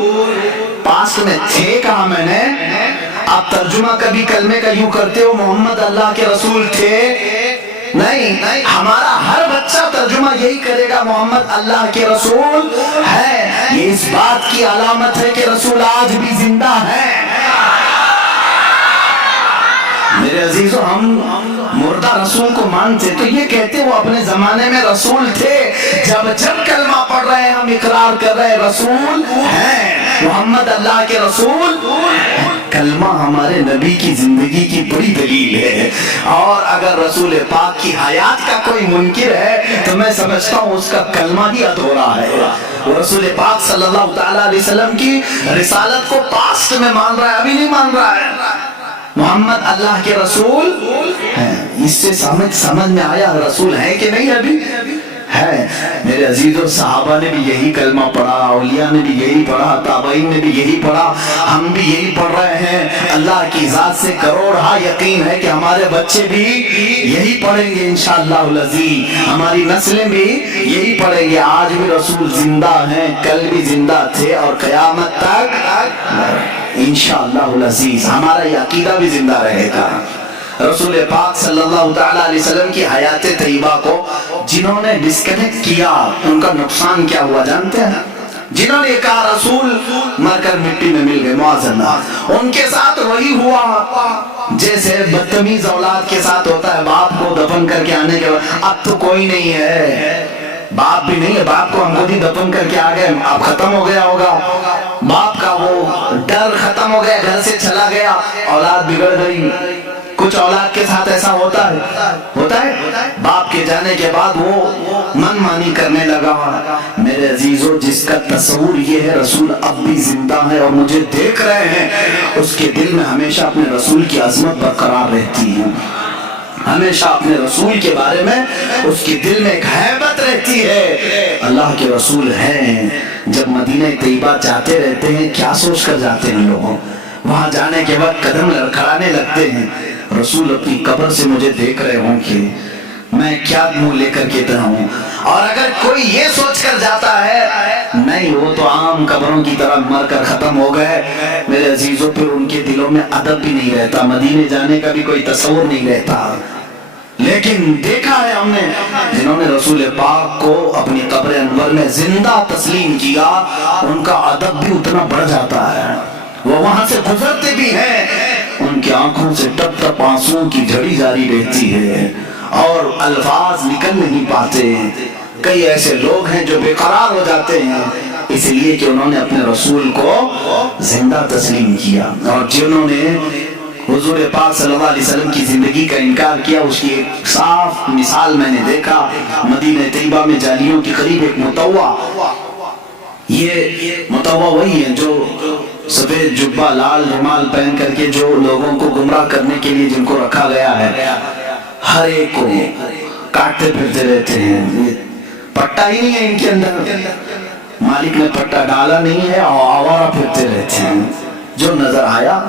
پاسٹ میں تھے کہا میں نے، آپ ترجمہ کبھی کلمے کا یوں کرتے ہو محمد اللہ کے رسول تھے؟ نہیں، ہمارا ہر بچہ ترجمہ یہی کرے گا محمد اللہ کے رسول ہے۔ یہ اس بات کی علامت ہے کہ رسول آج بھی زندہ ہے۔ میرے عزیزو، ہم مردہ رسول کو مانتے تو یہ کہتے وہ اپنے زمانے میں رسول تھے، جب کلمہ پڑھ رہے ہیں ہم اقرار کر رہے ہیں رسول ہیں، محمد اللہ کے رسول۔ کلمہ ہمارے نبی کی زندگی کی بڑی دلیل ہے، اور اگر رسول پاک کی حیات کا کوئی منکر ہے تو میں سمجھتا ہوں اس کا کلمہ ہی ادھورا ہے۔ وہ رسول پاک صلی اللہ تعالیٰ علیہ وسلم کی رسالت کو پاسٹ میں مان رہا ہے، ابھی نہیں مان رہا ہے۔ محمد اللہ کے رسول ہیں، اس سے سمجھ میں آیا رسول ہیں کہ نہیں؟ ابھی ہے۔ میرے عزیزو، صحابہ نے بھی یہی کلمہ پڑھا، اولیاء نے بھی یہی پڑھا، تابعین نے بھی یہی پڑھا، ہم بھی یہی پڑھ رہے ہیں۔ اللہ کی ذات سے کروڑ ہاں یقین ہے کہ ہمارے بچے بھی یہی پڑھیں گے انشاءاللہ العزیز، ہماری نسلیں بھی یہی پڑھیں گے۔ آج بھی رسول زندہ ہیں، کل بھی زندہ تھے اور قیامت تک انشاءاللہ العزیز ہمارا یہ عقیدہ بھی زندہ رہے گا۔ رسول پاک صلی اللہ تعالیٰ علیہ وسلم کی حیات طیبہ کو جنہوں نے ڈسکنیکٹ کیا ان کا نقصان کیا ہوا جانتے ہیں؟ جنہوں نے کہا رسول مر کر مٹی میں مل گئے، معاذ اللہ، ان کے ساتھ وہی ہوا جیسے بدتمیز اولاد کے ساتھ ہوتا ہے، باپ کو دفن کر کے آنے کے بعد اب تو کوئی نہیں ہے، باپ بھی نہیں ہے، باپ کو ہم خود ہی دفن کر کے آ گئے، اب ختم ہو گیا ہوگا، باپ کا وہ ڈر ختم ہو گیا، گھر سے چلا گیا، اولاد بگڑ گئی۔ کچھ اولاد کے ساتھ ایسا ہوتا ہے باپ کے جانے کے بعد وہ من مانی کرنے لگا۔ میرے عزیزو، جس کا تصور یہ ہے رسول اب بھی زندہ ہے اور مجھے دیکھ رہے ہیں، اس کے دل میں ہمیشہ اپنے رسول کی عظمت برقرار رہتی ہے، ہمیشہ اپنے رسول کے بارے میں اس کے دل میں ایک ہیبت رہتی ہے۔ اللہ کے رسول ہیں، جب مدینہ طیبہ جاتے رہتے ہیں کیا سوچ کر جاتے ہیں لوگوں، وہاں جانے کے بعد قدم لڑکھڑانے لگتے ہیں، رسول اپنی قبر سے مجھے دیکھ رہے ہوں کہ میں کیا منہ لے کر کے ہوں۔ اور اگر کوئی یہ سوچ کر جاتا ہے نہیں وہ تو عام قبروں کی طرح مر کر ختم ہو گئے، میرے عزیزوں، پھر ان کے دلوں میں ادب بھی نہیں رہتا، مدینے جانے کا بھی کوئی تصور نہیں رہتا۔ لیکن دیکھا ہے ہم نے جنہوں نے رسول پاک کو اپنی قبر انور میں زندہ تسلیم کیا، ان کا ادب بھی اتنا بڑھ جاتا ہے، وہ وہاں سے گزرتے بھی ہیں، ان کی آنکھوں سے ٹپ ٹپ آنسوں کی جھڑی جاری رہتی ہے اور الفاظ نکل نہیں پاتے۔ کئی ایسے لوگ ہیں جو بے قرار ہو جاتے ہیں، اس لیے کہ انہوں نے اپنے رسول کو زندہ تسلیم کیا، اور جنہوں نے حضور پاک صلی اللہ علیہ وسلم کی زندگی کا انکار کیا، اس کی ایک صاف مثال میں نے دیکھا مدینہ طیبہ میں جالیوں کے قریب ایک متوع. یہ متوع وہی ہے جو سفید جبہ لال رومال پہن کر کے جو لوگوں کو گمراہ کرنے کے لیے جن کو رکھا گیا ہے، ہر ایک کو کاٹتے پھرتے رہتے ہیں. یہ پٹا ہی نہیں ہے ان کے اندر، مالک نے پٹا ڈالا نہیں ہے، اور آوارہ پھرتے رہتے ہیں، جو نظر آیا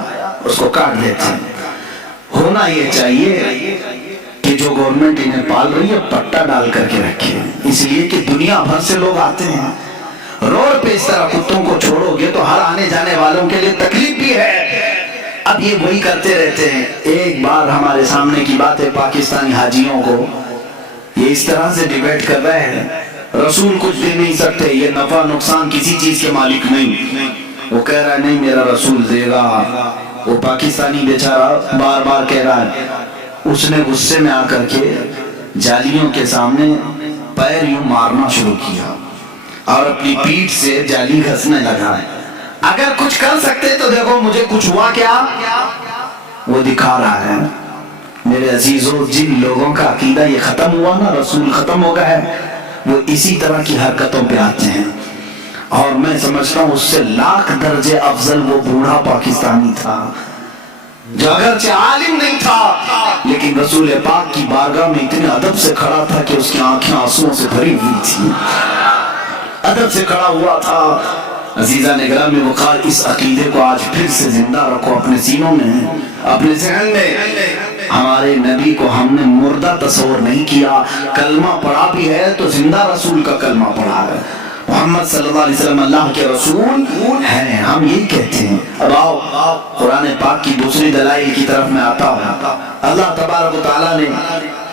اس کو کاٹ دیتے ہیں. ہونا یہ چاہیے کہ جو گورنمنٹ انہیں پال رہی ہے پٹا ڈال کر کے رکھے، اس لیے کہ دنیا بھر سے لوگ آتے ہیں. روڈ پہ اس طرح کتوں کو چھوڑو گے تو ہر آنے جانے والوں کے لیے تکلیف بھی ہے. اب یہ وہی کرتے رہتے ہیں. ایک بار ہمارے سامنے کی بات ہے، پاکستانی حاجیوں کو یہ اس طرح سے ڈیبیٹ کر رہے ہیں، رسول کچھ دے نہیں سکتے، یہ نفع نقصان کسی چیز کے مالک نہیں. وہ کہہ رہا ہے نہیں میرا رسول دے گا. وہ پاکستانی بیچارہ بار بار کہہ رہا ہے. اس نے غصے میں آ کر کے جالیوں کے سامنے پیر یوں مارنا شروع کیا اور اپنی پیٹھ سے جالی گھسنے لگا. اگر کچھ کر سکتے تو دیکھو مجھے کچھ ہوا کیا. وہ دکھا رہا ہے. میرے عزیزو، جن لوگوں کا عقیدہ یہ ختم ہوا نا، رسول ختم ہو گیا ہے، وہ اسی طرح کی حرکتوں پہ آتے ہیں. اور میں سمجھتا ہوں اس سے لاکھ درجے افضل وہ بوڑھا پاکستانی تھا جو اگرچہ عالم نہیں تھا لیکن رسول پاک کی بارگاہ میں اتنے ادب سے کھڑا تھا کہ اس کی آنکھیں آنسوؤں سے بھری ہوئی تھی. ادب سے کھڑا ہوا تھا. عزیزہ نگرامی وقار، اس عقیدے کو آج پھر سے زندہ رکھو اپنے سینوں میں، اپنے ذہن میں. ہمارے نبی کو ہم نے مردہ تصور نہیں کیا. کلمہ پڑھا بھی ہے تو زندہ رسول کا کلمہ پڑھا ہے. محمد صلی اللہ علیہ وسلم اللہ کے رسول ہیں، ہم یہی کہتے ہیں. اب آؤ قرآن پاک کی دوسری دلائل کی طرف میں آتا ہوں. اللہ تبارک و تعالیٰ نے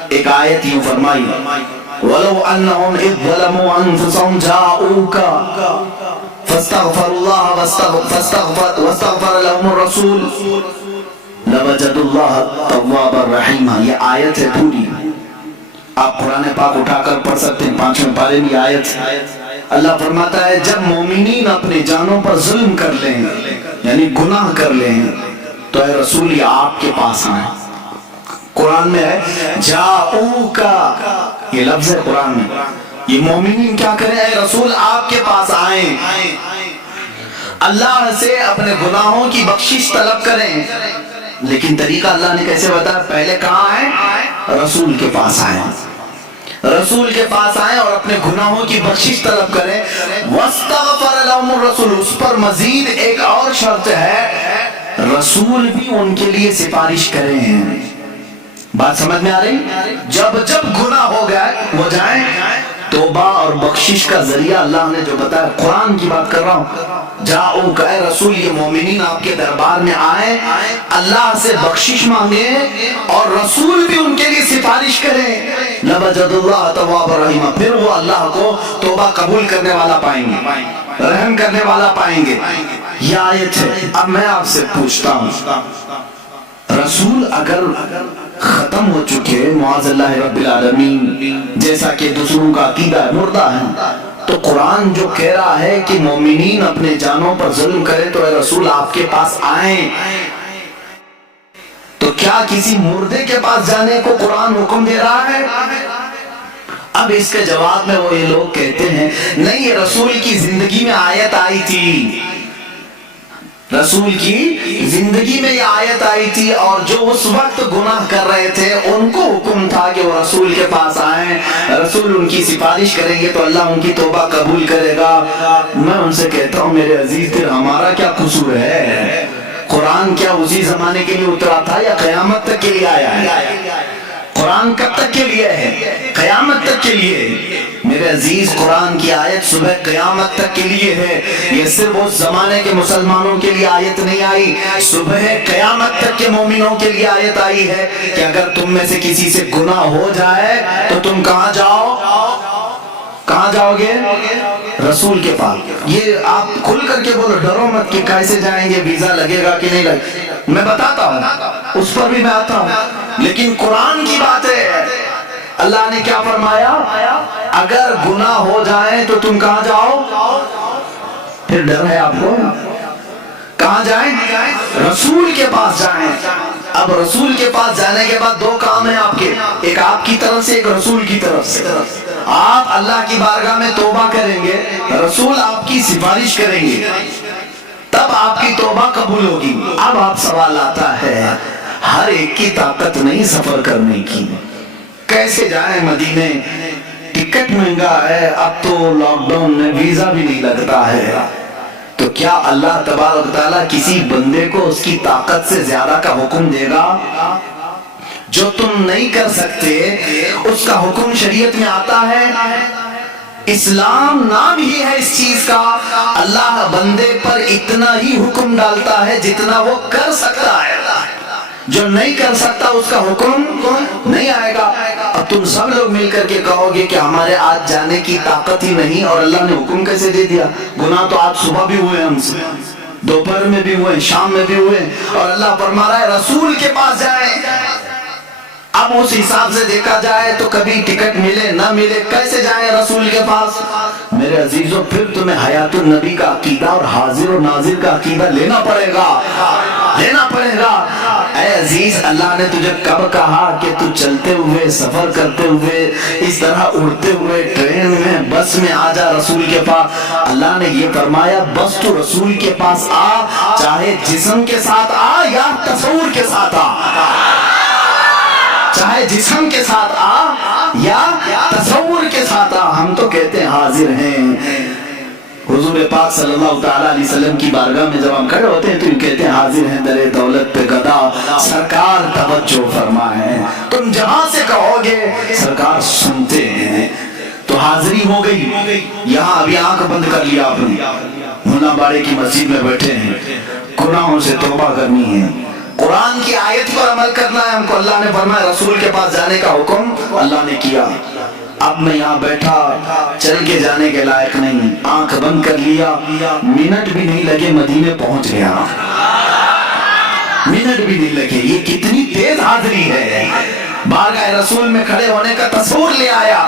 ایک آیت یوں فرمائی، وَلَوْ أَنَّهُمْ إِذْ ظَلَمُوا أَنفُسَهُمْ جَاءُوكَ فَاسْتَغْفَرُوا اللَّهَ وَاسْتَغْفَرَ لَهُمُ الرَّسُولُ لَوَجَدُوا اللَّهَ تَوَّابًا رَحِيمًا. یہ آیت ہے پوری، آپ قرآن پاک اٹھا کر پڑھ سکتے ہیں. 5ویں پارے میں آیت اللہ فرماتا ہے جب مومنین اپنی جانوں پر ظلم کر لیں یعنی گناہ کر لیں تو اے رسول یہ آپ کے پاس آئیں. قرآن میں ہے جاؤکا، یہ لفظ ہے قرآن میں. یہ مومنین کیا کریں؟ اے رسول آپ کے پاس آئیں، اللہ سے اپنے گناہوں کی بخشش طلب کریں. لیکن طریقہ اللہ نے کیسے بتایا؟ پہلے کہاں آئیں؟ رسول کے پاس آئیں. رسول کے پاس آئیں اور اپنے گناہوں کی بخشش طلب کریں. وَاسْتَغْفَرَ لَهُمُ الرَّسُولُ، اس پر مزید ایک اور شرط ہے، رسول بھی ان کے لیے سفارش کریں. بات سمجھ میں آ رہی؟ جب جب گناہ ہو گئے وہ جائیں، توبہ اور بخشش کا ذریعہ اللہ نے جو بتایا، قرآن کی بات کر رہا ہوں. جاؤ کہ اے رسول یہ مومنین آپ کے دربار میں آئیں، اللہ سے بخشش مانگیں اور رسول بھی ان کے لیے سفارش کریں. لَوَجَدُوا اللَّهَ تَوَّابًا رَحِيمًا، پھر وہ اللہ کو توبہ قبول کرنے والا پائیں گے، رحم کرنے والا پائیں گے. یہ آیت ہے. اب میں آپ سے پوچھتا ہوں، رسول اگر ختم ہو چکے معاذ اللہ رب العالمین، جیسا کہ دوسروں کا عقیدہ ہے، مردہ ہے، تو قرآن جو کہہ رہا ہے کہ مومنین اپنے جانوں پر ظلم کرے تو اے رسول آپ کے پاس آئیں، تو کیا کسی مردے کے پاس جانے کو قرآن حکم دے رہا ہے؟ اب اس کے جواب میں وہ یہ لوگ کہتے ہیں نہیں، یہ رسول کی زندگی میں آیت آئی تھی، رسول کی زندگی میں یہ آیت آئی تھی، اور جو اس وقت گناہ کر رہے تھے ان کو حکم تھا کہ وہ رسول کے پاس آئیں، رسول ان کی سفارش کریں گے تو اللہ ان کی توبہ قبول کرے گا. میں ان سے کہتا ہوں میرے عزیز، پھر ہمارا کیا قصور ہے؟ قرآن کیا اسی زمانے کے لیے اترا تھا یا قیامت تک کے لیے آیا ہے؟ قرآن کب تک کے لیے ہے؟ قیامت تک کے لیے. میرے عزیز، قرآن کی آیت صبح قیامت تک کے لیے ہے. یہ صرف اس زمانے کے مسلمانوں کے لیے آیت نہیں آئی، صبح قیامت تک کے مومنوں کے لیے آیت آئی ہے کہ اگر تم میں سے کسی سے گناہ ہو جائے تو تم کہاں جاؤ؟ کہاں جاؤ گے؟ رسول کے پاس. یہ آپ کھل کر کے بولو، ڈرو مت کہ کیسے جائیں گے، ویزا لگے گا کہ نہیں لگے گا. میں بتاتا ہوں، اس پر بھی میں آتا ہوں، لیکن قرآن کی بات ہے. اللہ نے کیا فرمایا؟ اگر گناہ ہو جائیں تو تم کہاں جاؤ؟ پھر ڈر ہے آپ کو؟ کہاں جائیں؟ رسول کے پاس جائیں۔ اب رسول کے پاس جانے کے بعد دو کام ہیں آپ کے، ایک آپ کی طرف سے، ایک رسول کی طرف سے۔ آپ اللہ کی بارگاہ میں توبہ کریں گے، رسول آپ کی سفارش کریں گے، تب آپ کی توبہ قبول ہوگی۔ اب آپ سوال آتا ہے، ہر ایک کی طاقت نہیں سفر کرنے کی، کیسے جائیں مدینے؟ ٹکٹ مہنگا ہے، اب تو لاک ڈاؤن میں ویزا بھی نہیں لگتا ہے، تو کیا اللہ تبارک و تعالیٰ کسی بندے کو اس کی طاقت سے زیادہ کا حکم دے گا؟ جو تم نہیں کر سکتے اس کا حکم شریعت میں آتا ہے۔ اسلام نام ہی ہے اس چیز کا، اللہ بندے پر اتنا ہی حکم ڈالتا ہے جتنا وہ کر سکتا ہے، جو نہیں کر سکتا اس کا حکم نہیں آئے گا۔ اب تم سب لوگ مل کر کے کہو گے کہ ہمارے آج جانے کی طاقت ہی نہیں، اور اللہ نے حکم کیسے دے دیا؟ گناہ تو آج صبح بھی ہوئے ہم سے، دوپہر میں بھی ہوئے، شام میں بھی ہوئے، اور اللہ فرما رہا ہے رسول کے پاس جائیں۔ اب اس حساب سے دیکھا جائے تو کبھی ٹکٹ ملے نہ ملے، کیسے جائیں رسول کے پاس؟ میرے عزیزوں، پھر تمہیں حیات النبی کا عقیدہ اور حاضر و ناظر کا عقیدہ لینا پڑے گا، لینا پڑے گا۔ اے عزیز، اللہ نے تجھے کب کہا کہ تو چلتے ہوئے، سفر کرتے ہوئے، اس طرح اڑتے ہوئے، ٹرین میں، بس میں آ جا رسول کے پاس؟ اللہ نے یہ فرمایا بس تو رسول کے پاس آ، چاہے جسم کے ساتھ آ یا تصور کے ساتھ آ، چاہے جسم کے ساتھ آ یا تصور کے ساتھ آ، ہم تو کہتے ہیں حاضر ہیں۔ حضور پاک صلی اللہ تعالیٰ علیہ وسلم کی بارگاہ میں جب ہم کھڑے ہوتے ہیں تو کہتے ہیں حاضر ہیں در دولت پہ گدا، سرکار توجہ فرمائے۔ تم جہاں سے کہو گے سرکار سنتے ہیں۔ تو حاضری ہو گئی۔ یہاں ابھی آنکھ بند کر لیا آپ نے، ملا باڑے کی مسجد میں بیٹھے ہیں، گناہوں سے توبہ کرنی ہے، قرآن کی آیت پر عمل کرنا ہے ہم کو۔ اللہ نے فرمایا رسول کے پاس جانے کا حکم اللہ نے کیا۔ اب میں یہاں بیٹھا، چل کے جانے کے لائق نہیں، آنکھ بند کر لیا، منٹ بھی نہیں لگے مدینے پہنچ گیا، منٹ بھی نہیں لگے۔ یہ کتنی تیز حاضری ہے! بارگاہ رسول میں کھڑے ہونے کا تصور لے آیا،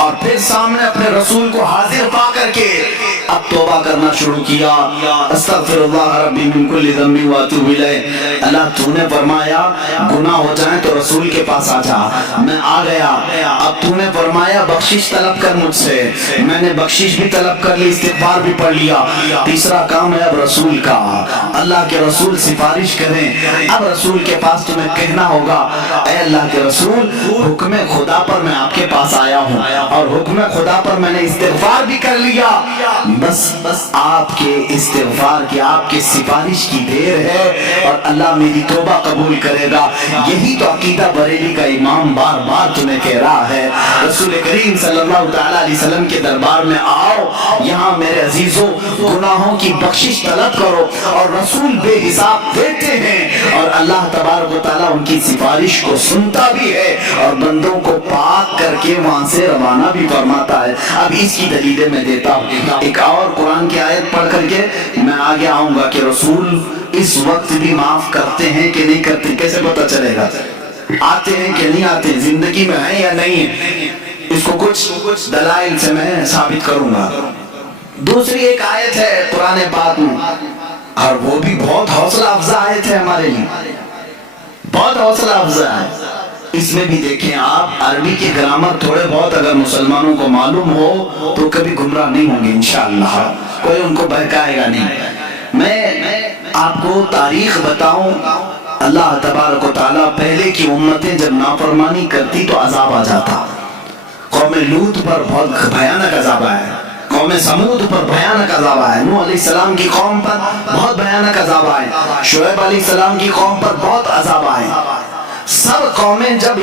اور پھر سامنے اپنے رسول کو حاضر پا کر کے اب توبہ کرنا شروع کیا۔ استغفر اللہ ربی من کل ذنب واتوب الیہ۔ اللہ تو نے فرمایا گناہ ہو جائیں تو رسول کے پاس آ جا، میں آ گیا۔ اب تو نے فرمایا بخشش طلب کر مجھ سے، میں نے بخشش بھی طلب کر لی، استغفار بھی پڑھ لیا۔ تیسرا کام ہے اب رسول کا، اللہ کے رسول سفارش کریں۔ اب رسول کے پاس تمہیں کہنا ہوگا اے اللہ کے رسول، حکم خدا پر میں آپ کے پاس آیا ہوں، اور حکم خدا پر میں نے استغفار بھی کر لیا، بس آپ کے استغفار کی، آپ کے سفارش کی دیر ہے، اور اللہ میری توبہ قبول کرے گا۔ یہی تو عقیدہ بریلی کا امام بار بار تمہیں کہہ رہا ہے۔ رسول کریم صلی اللہ تعالیٰ علیہ وسلم کے دربار میں آؤ، یہاں میرے عزیزوں گناہوں کی بخشش طلب کرو، اور رسول بے حساب دیتے ہیں، اور اللہ تبارک و تعالیٰ ان کی سفارش کو سنتا بھی ہے، اور بندوں کو پاک کر کے وہاں سے روانہ بھی فرماتا ہے۔ اب اس کی دلیلیں میں دیتا ہوں، ایک اور قرآن کی آیت پڑھ کر کے میں آگے آؤں گا کہ رسول اس وقت بھی معاف کرتے ہیں کہ نہیں کرتے، کیسے پتہ چلے گا؟ آتے ہیں کہ نہیں آتے، زندگی میں ہیں یا نہیں ہیں، اس کو کچھ دلائل سے میں ثابت کروں گا۔ دوسری ایک آیت ہے قرآن پاک میں، اور وہ بھی بہت حوصلہ افزا آیت ہے ہمارے لیے، بہت حوصلہ افزا ہے۔ اس میں بھی دیکھیں آپ، عربی کے گرامر تھوڑے بہت اگر مسلمانوں کو معلوم ہو تو کبھی گمراہ نہیں ہوں گے انشاءاللہ، کوئی ان کو بہکائے گا نہیں۔ میں آپ کو تاریخ بتاؤں، اللہ تبارک و تعالیٰ پہلے کی امتیں جب نافرمانی کرتی تو عذاب آ جاتا۔ قوم لوط پر بہت بھیانک عذاب آیا، قوم سمود پر بھیانک عذاب آیا، نوح علیہ السلام کی قوم پر بہت بھیانک عذاب آئے، شعیب علیہ السلام کی قوم پر بہت عذاب آئے۔ سب قومیں جب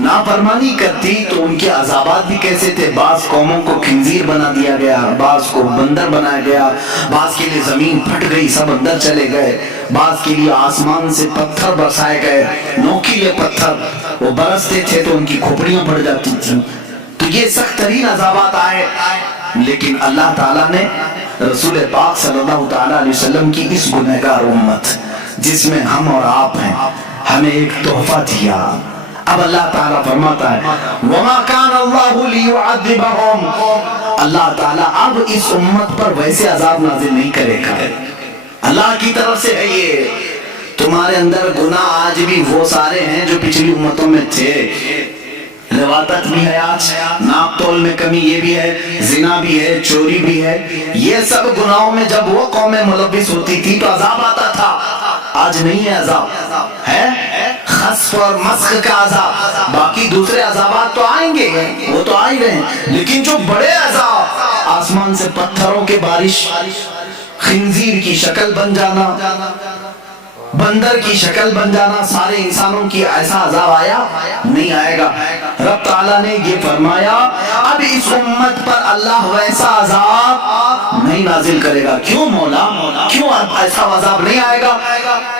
نافرمانی کرتی تو ان کے عذابات بھی کیسے تھے؟ بعض قوموں کو خنزیر بنا دیا گیا، بعض کو بندر بنایا گیا، بعض کے لیے زمین پھٹ گئی، سب اندر چلے گئے، بعض کے لیے آسمان سے پتھر برسائے گئے، نوکیلے پتھر، وہ برستے تھے تو ان کی کھوپڑیاں پڑ جاتی تھیں۔ تو یہ سخت ترین عذابات آئے، لیکن اللہ تعالیٰ نے رسول پاک صلی اللہ تعالیٰ علیہ وسلم کی اس گنہگار امت جس میں ہم اور آپ ہیں، ہمیں ایک تحفہ دیا۔ اب اللہ تعالیٰ فرماتا ہے وَمَا كَانَ اللَّهُ لِيُعَذِّبَهُمْ اللہ تعالیٰ اب اس امت پر ویسے عذاب نازل نہیں کرے گا. اللہ کی طرف سے ہے یہ. تمہارے اندر گناہ آج بھی وہ سارے ہیں جو پچھلی امتوں میں تھے. لواطت بھی ہے آج، ناپ تول میں کمی یہ بھی ہے، زنا بھی ہے، چوری بھی ہے. یہ سب گناہوں میں جب وہ قومیں ملوث ہوتی تھی تو عذاب آتا تھا. آج نہیں ہے عذاب، ہے خسف اور مسخ کا عذاب. باقی دوسرے عذابات تو آئیں گے، وہ تو آ ہی رہے ہیں، لیکن جو بڑے عذاب، آسمان سے پتھروں کے بارش، خنزیر کی شکل بن جانا، بندر کی شکل بن جانا، سارے انسانوں کی ایسا عذاب آیا نہیں آئے گا. رب تعالیٰ نے یہ فرمایا اب اس امت پر اللہ ویسا عذاب نہیں نازل کرے گا. کیوں مولا، کیوں ایسا عذاب نہیں آئے گا؟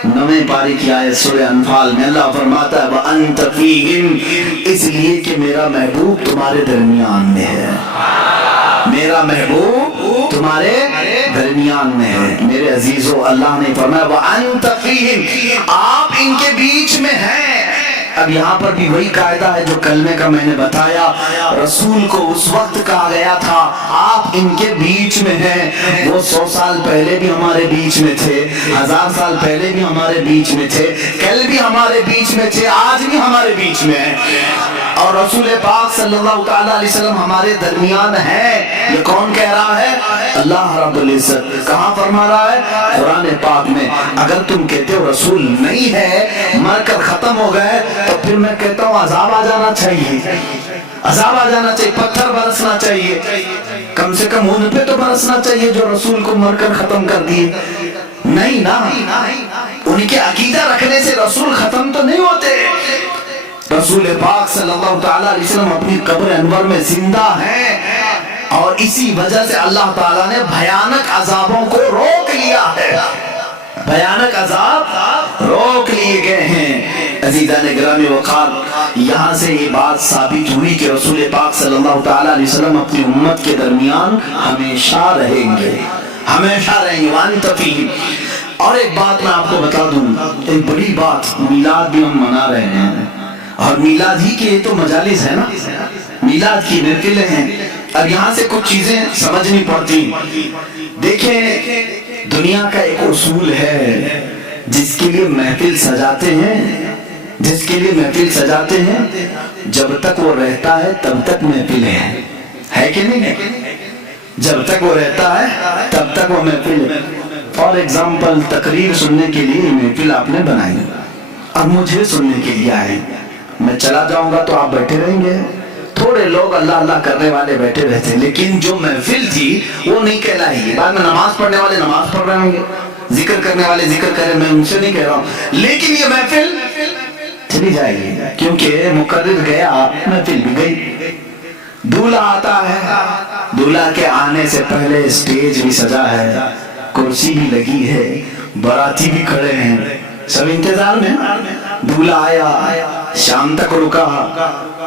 9ویں پارے کی آیت سورہ انفال میں اللہ فرماتا ہے وَأَنْتَ فِيهِمْ، اس لیے کہ میرا محبوب تمہارے درمیان میں ہے. میرا محبوب تمہارے درمیان میں ہے. میرے عزیزو، اللہ نے فرمایا وَأَنْتَ فِيهِمْ، آپ ان کے بیچ میں ہیں. اب یہاں پر بھی وہی قاعدہ ہے جو کلمے کا میں نے بتایا. رسول کو اس وقت کہا گیا تھا آپ ان کے بیچ میں ہیں. وہ 100 سال پہلے بھی ہمارے بیچ میں تھے، 1000 سال پہلے بھی ہمارے بیچ میں تھے، کل بھی ہمارے بیچ میں تھے، آج بھی ہمارے بیچ میں ہیں. اور رسول پاک صلی اللہ تعالیٰ علیہ وسلم ہمارے درمیان ہے. یہ کون کہہ رہا ہے؟ اللہ رب العزت. کہاں فرما رہا ہے؟ قرآن پاک میں. اگر تم کہتے ہو رسول نہیں ہے، مر کر ختم ہو گئے، تو پھر میں کہتا ہوں عذاب آ جانا چاہیے، عذاب آ جانا چاہیے، پتھر برسنا چاہیے، کم سے کم ان پہ تو برسنا چاہیے جو رسول کو مر کر ختم کر دیے. نہیں نا، ان کے عقیدہ رکھنے سے رسول ختم تو نہیں ہوتے. رسول پاک صلی اللہ تعالیٰ علیہ وسلم اپنی قبر انور میں زندہ ہیں، اور اسی وجہ سے اللہ تعالیٰ نے بھیانک عذابوں کو روک لیا ہے. بھیانک عذاب روک لیے گئے ہیں. عزیزان گرامی وقار، یہاں سے یہ بات ثابت ہوئی کہ رسول پاک صلی اللہ تعالیٰ علیہ وسلم اپنی امت کے درمیان ہمیشہ رہیں گے، ہمیشہ رہیں گے. وَأَنْتَ فِيهِمْ. اور ایک بات میں آپ کو بتا دوں، ایک بڑی بات، میلاد بھی ہم منا رہے ہیں، اور میلاد ہی کے تو مجالس ہے نا، میلاد کی محفلیں ہیں. اب یہاں سے کچھ چیزیں سمجھنی پڑتی. دیکھیں، دنیا کا ایک اصول ہے، جس کے لیے محفل سجاتے ہیں، جس کے لیے محفل سجاتے ہیں، جب تک وہ رہتا ہے تب تک محفل ہے کہ نہیں؟ جب تک وہ رہتا ہے تب تک وہ محفل ہے. فار ایگزامپل، تقریر سننے کے لیے محفل آپ نے بنائی، اب مجھے سننے کے لیے آئے، میں چلا جاؤں گا تو آپ بیٹھے رہیں گے. تھوڑے لوگ اللہ اللہ کرنے والے بیٹھے رہتے، لیکن جو محفل تھی وہ نہیں کہلائے گی. بعد میں نماز پڑھنے والے نماز پڑھ رہے ہوں گے، ذکر کرنے والے ذکر کریں، میں ان سے نہیں کہہ رہا ہوں، لیکن یہ محفل چلی جائے گی، کیونکہ مقرر گیا، محفل بھی گئی. دولہا آتا ہے، دولہا کے آنے سے پہلے اسٹیج بھی سجا ہے، کرسی بھی لگی ہے، باراتی بھی کھڑے ہیں، سب انتظار میں. دولہا آیا، شام تک رکا،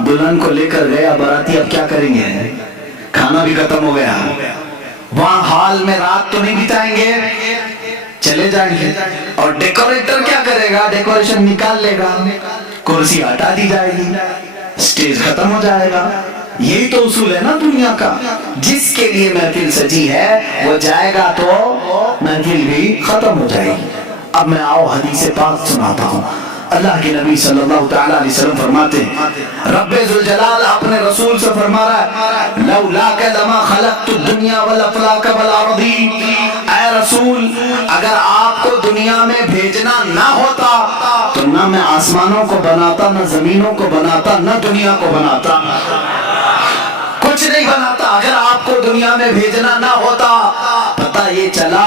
دلہن کو لے کر گیا، باراتی اب کیا کریں گے؟ کھانا بھی ختم ہو گیا، وہاں ہال میں رات تو نہیں بتائیں گے، چلے جائیں گے. اور ڈیکوریٹر کیا کرے گا؟ ڈیکوریشن نکال لے گا، کرسی ہٹا دی جائے گی، سٹیج ختم ہو جائے گا. یہی تو اصول ہے نا دنیا کا. جس کے لیے محفل سجی ہے وہ جائے گا تو محفل بھی ختم ہو جائے گی. اب میں آؤ حدیث پاک سناتا ہوں. اللہ کے نبی صلی اللہ تعالیٰ علیہ وسلم فرماتے ہیں، رب ذوالجلال اپنے رسول سے فرما رہا ہے لولاک لما خلقت الدنیا والافلاک والارضین. اے رسول، اگر آپ کو دنیا میں بھیجنا نہ ہوتا تو نہ میں آسمانوں کو بناتا، نہ زمینوں کو بناتا، نہ دنیا کو بناتا، کچھ نہیں بناتا. اگر آپ کو دنیا میں بھیجنا نہ ہوتا. پتہ یہ چلا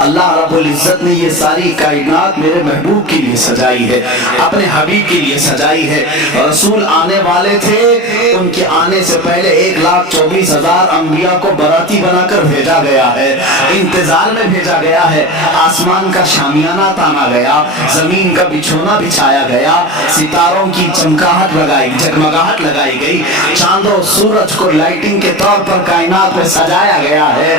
اللہ رب العزت نے یہ ساری کائنات میرے محبوب کے لیے سجائی ہے، اپنے حبیب کے لیے سجائی ہے. رسول آنے والے تھے، ان کے آنے سے پہلے 1,24,000 انبیاء کو براتی بنا کر بھیجا گیا ہے، انتظار میں بھیجا گیا ہے. آسمان کا شامیانہ تانا گیا، زمین کا بچھونا بچھایا گیا، ستاروں کی چمکاہٹ لگائی، جگمگاہٹ لگائی گئی، چاند و سورج کو لائٹنگ کے طور پر کائنات میں سجایا گیا ہے.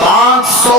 500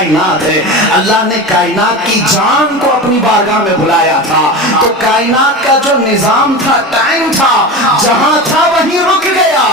کائنات ہے. اللہ نے کائنات کی جان کو اپنی بارگاہ میں بلایا تھا تو کائنات کا جو نظام تھا، ٹائم تھا، جہاں تھا وہیں رک گیا.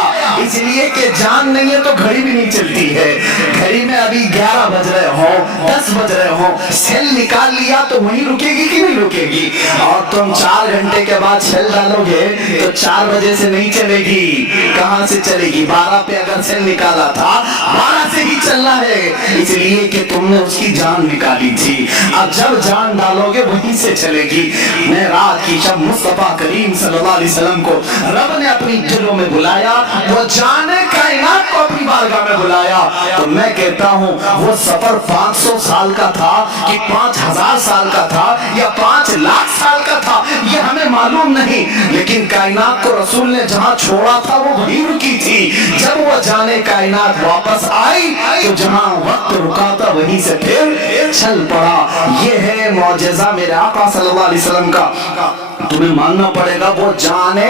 اس لیے کہ جان نہیں ہے تو گھڑی بھی نہیں چلتی ہے. گھڑی میں ابھی 11 بج رہے ہو، 10 بج رہے ہو، سیل نکال لیا تو وہیں رکے گی کہ نہیں رکے گی؟ اور تم 4 گھنٹے کے بعد سیل ڈالو گے تو 4 بجے سے نہیں چلے گی. کہاں سے چلے گی؟ 12 پہ اگر سیل نکالا تھا 12 سے ہی چلنا ہے، اس لیے کہ تم نے اس کی جان نکالی تھی. اب جب جان ڈالو گے وہیں سے چلے گی. میں رات کی شب مصطفیٰ کریم صلی اللہ علیہ وسلم کو رب نے اپنی دلوں میں بلایا، وہ جان کائنات کو اپنی بارگاہ میں بلایا. تو میں کہتا ہوں وہ سفر 500 سال کا تھا کہ 5000 سال کا تھا یا 5 لاکھ سال کا تھا، یہ ہمیں معلوم نہیں، لیکن کائنات کو رسول نے جہاں چھوڑا تھا وہ وہیں رکی تھی. جب وہ جانے کائنات واپس آئی تو جہاں وقت رکا تھا وہیں سے پھر چل پڑا. یہ ہے معجزہ میرے آقا صلی اللہ علیہ وسلم کا. تمہیں ماننا پڑے گا وہ جانے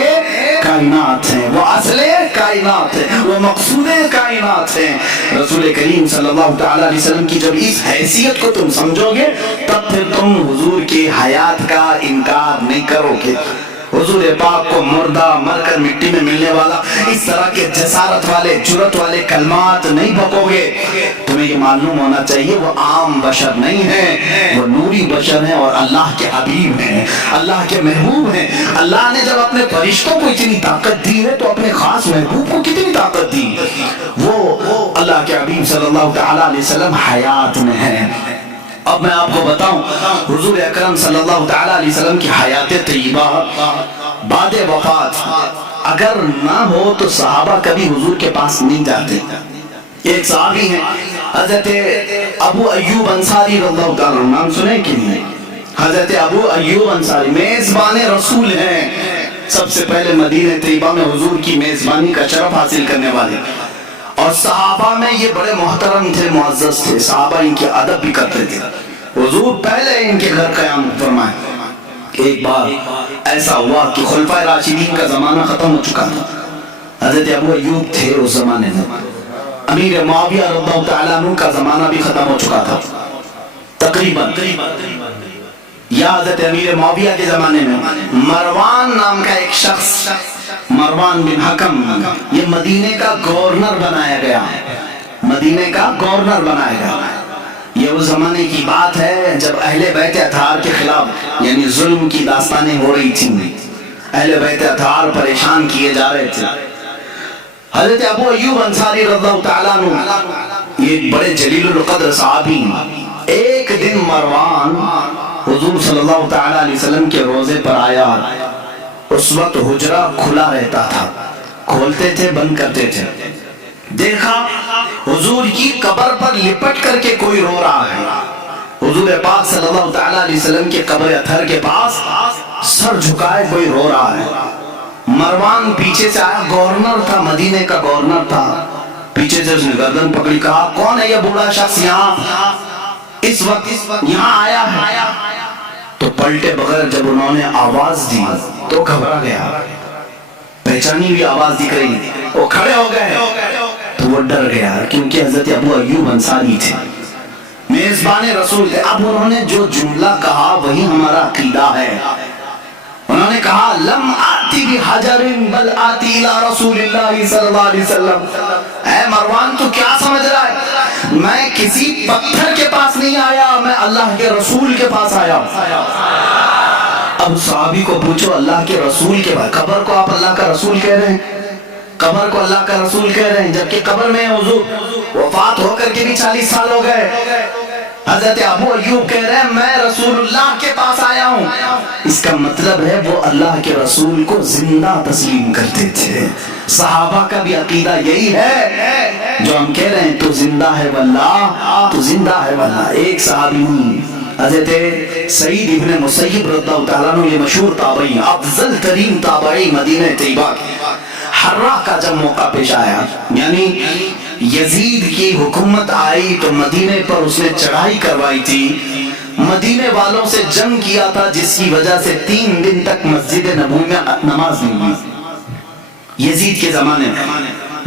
کائنات ہیں، وہ اصل کائنات ہیں، وہ مقصود کائنات ہیں. رسول کریم صلی اللہ تعالی علیہ وسلم کی جب اس حیثیت کو تم سمجھو گے تب پھر تم حضور کی حیات کا انکار نہیں کرو گے. حضور پاک کو مردہ مر کر مٹی میں ملنے والا اس طرح کے جسارت والے جرت والے کلمات نہیں بکو گے. تمہیں یہ معلوم ہونا چاہیے وہ عام بشر نہیں ہیں، وہ نوری بشر ہیں اور اللہ کے حبیب ہیں، اللہ کے محبوب ہیں. اللہ نے جب اپنے فرشتوں کو اتنی طاقت دی ہے تو اپنے خاص محبوب کو کتنی طاقت دی. وہ اللہ کے حبیب صلی اللہ تعالی علیہ وسلم حیات میں ہیں. اب میں آپ کو بتاؤں حضور اکرم صلی اللہ تعالی علیہ وسلم کی حیات طیبہ بعد وفات اگر نہ ہو تو صحابہ کبھی حضور کے پاس نہیں جاتے. ایک صحابی ہیں حضرت ابو ایوب انصاری رضی اللہ تعالیٰ عنہ، نام سنے کہ نہیں؟ حضرت ابو ایوب انصاری میزبان رسول ہیں، سب سے پہلے مدینہ طیبہ میں حضور کی میزبانی کا شرف حاصل کرنے والے. اور صحابہ میں یہ بڑے محترم تھے، معزز تھے، صحابہ ان کے ادب بھی کرتے تھے. حضور پہلے ان کے گھر قیام فرمائے. ایک بار ایسا ہوا کہ خلفائے راشدین کا زمانہ ختم ہو چکا تھا. حضرت ابو ایوب تھے اس زمانے میں، امیر معاویہ رضی اللہ تعالیٰ عنہ کا زمانہ بھی ختم ہو چکا تھا تقریباً. یا حضرت امیر معاویہ کے زمانے میں مروان نام کا ایک شخص، مروان بن حکم، یہ مدینے کا گورنر بنایا گیا، مدینے کا گورنر بنایا گیا. یہ اس زمانے کی بات ہے جب اہل بیت اطہار کے خلاف یعنی ظلم کی داستانیں ہو رہی تھیں، اہل بیت اطہار پریشان کیے جا رہے تھے. حضرت ابو ایوب انصاری رضی اللہ تعالیٰ عنہ یہ بڑے جلیل القدر صحابی. ایک دن مروان حضور صلی اللہ تعالیٰ علیہ وسلم کے روزے پر آیا. اس وقت حجرہ کھلا رہتا تھا، کھولتے تھے بند کرتے تھے. دیکھا حضور کی قبر پر لپٹ کر کے کوئی رو رہا ہے. حضور پاک صلی اللہ تعالیٰ علیہ وسلم کے قبر اطہر کے پاس سر جھکائے کوئی رو رہا ہے. مروان پیچھے سے آیا، گورنر تھا، مدینے کا گورنر تھا. پیچھے سے اس نے گردن پکڑی، کہا کون ہے یہ بوڑھا شخص یہاں اس وقت یہاں آیا ہے؟ تو پلٹے بغیر جب انہوں نے آواز دی تو گھبرا گیا، پہچانی ہوئی آواز دکھ رہی تھی. وہ کھڑے ہو گئے تو وہ ڈر گیا کیونکہ حضرت ابو ایوب انصاری تھے، میزبان رسول تھے. اب انہوں نے جو جملہ کہا وہی ہمارا عقیدہ ہے. انہوں نے کہا لم آتی بحجر بل آتی الى رسول اللہ صلی اللہ علیہ وسلم. اے مروان تو کیا سمجھ رہا ہے؟ میں کسی پتھر کے پاس نہیں آیا، میں اللہ کے رسول کے پاس آیا. اب صحابی کو پوچھو اللہ کے رسول کے پاس، قبر کو آپ اللہ کا رسول کہہ رہے ہیں، قبر کو اللہ کا رسول کہہ رہے ہیں، جبکہ قبر میں حضور وفات ہو کر کے بھی 40 سال ہو گئے. حضرت ابو ایوب کہہ رہے ہیں میں رسول اللہ کے پاس آیا ہوں. اس کا مطلب ہے وہ اللہ کے رسول کو زندہ تسلیم کرتے تھے. صحابہ کا بھی عقیدہ یہی ہے جو ہم کہہ رہے ہیں، تو زندہ ہے واللہ، تو زندہ ہے واللہ. ایک صحابی حضرت سعید ابن مسیب رضی اللہ تعالیٰ عنہ، یہ مشہور تابعی، افضل ترین تابعی مدینہ طیبہ کی. حرہ کا جب موقع پیش آیا، یعنی یزید کی حکومت آئی تو مدینے پر اس نے چڑھائی کروائی تھی، مدینے والوں سے جنگ کیا تھا، جس کی وجہ سے 3 دن تک مسجد نبوی میں نماز نہیں ہوئی. یزید کے زمانے میں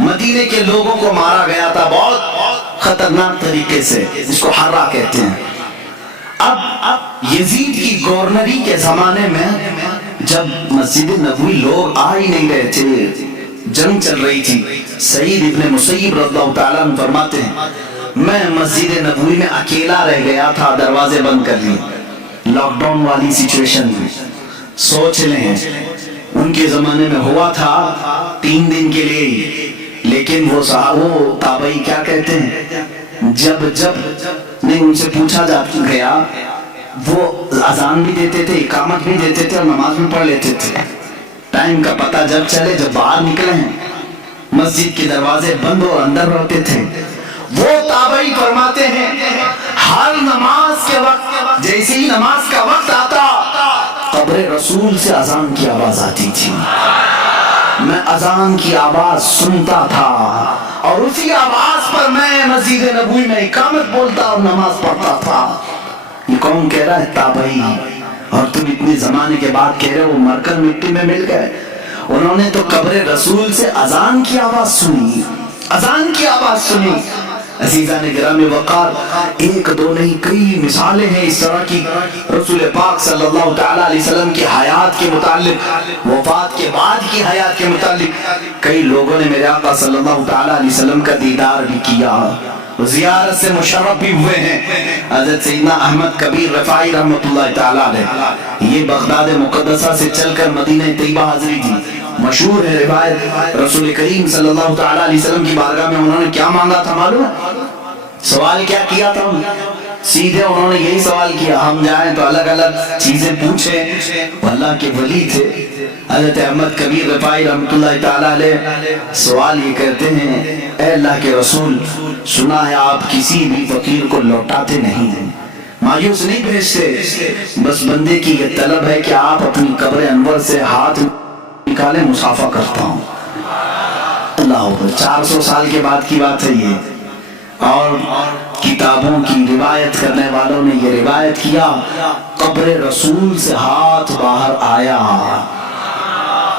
مدینے کے لوگوں کو مارا گیا تھا، بہت خطرناک طریقے سے، جس کو حرہ کہتے ہیں۔ اب یزید کی گورنری کے زمانے میں جب مسجد نبوی لوگ آ ہی نہیں رہے تھے، جنگ چل رہی تھی، سعید ابن مسیب رضی اللہ تعالیٰ عنہ فرماتے ہیں میں مسجد نبوی میں اکیلا رہ گیا تھا، دروازے بند کر لیے، لاک ڈاؤن والی سچویشن میں۔ سوچ لیں ان کے زمانے میں ہوا تھا 3 دن کے لیے ہی، لیکن وہ تابعی کیا کہتے ہیں، جب نہیں ان سے پوچھا گیا، وہ اذان بھی دیتے تھے، اقامت بھی دیتے تھے اور نماز بھی پڑھ لیتے تھے۔ ٹائم کا پتہ جب چلے، جب باہر نکلے ہیں، مسجد کے دروازے بند اور اندر رہتے تھے۔ وہ تابعی فرماتے ہیں ہر نماز کے وقت، جیسے ہی نماز کا وقت آتا، قبر رسول سے اذان کی آواز آتی تھی، میں اذان کی آواز سنتا تھا اور اسی آواز پر میں مسجد نبوی میں اقامت بولتا اور نماز پڑھتا تھا۔ یہ کون کہہ رہا ہے؟ تابعی۔ اور تم اتنے زمانے کے بعد کہہ رہے ہو مر کر مٹی میں مل گئے۔ انہوں نے تو قبر رسول سے اذان کی آواز سنی، اذان کی آواز سنی۔ عزیزان گرامی وقار، 1 2 نہیں کئی مثالیں ہیں اس طرح کی رسول پاک صلی اللہ تعالیٰ علیہ وسلم کی حیات کے متعلق، وفات کے بعد کی حیات کے متعلق۔ کئی لوگوں نے میرے آقا صلی اللہ تعالیٰ علیہ وسلم کا دیدار بھی کیا، زیارت سے مشرف بھی ہوئے ہیں۔ حضرت سیدنا احمد کبیر رفاعی رحمۃ اللہ تعالیٰ علیہ، یہ بغداد مقدسہ سے چل کر مدینہ طیبہ حاضری تھی۔ مشہور ہے روایت، رسول کریم صلی اللہ تعالیٰ علیہ وسلم کی بارگاہ میں انہوں نے کیا مانگا تھا معلوم ہے؟ سوال کیا کیا تھا؟ سیدھے انہوں نے یہی سوال کیا، ہم جائیں تو الگ الگ چیزیں پوچھیں۔ اللہ کے ولی تھے حضرت احمد کبیر رفاعی رحمۃ اللہ تعالیٰ علیہ، سوال یہ کرتے ہیں اے اللہ کے رسول، سنا ہے آپ کسی بھی فقیر کو لوٹاتے نہیں ہیں، مایوس نہیں بھیجتے، بس بندے کی یہ طلب ہے کہ آپ اپنی قبر انور سے ہاتھ نکالے، مصافحہ کرتا ہوں۔ اللہ اکبر، 400 سال کے بعد کی بات ہے یہ، اور کتابوں کی روایت کرنے والوں نے یہ روایت کیا، قبر رسول سے ہاتھ باہر آیا،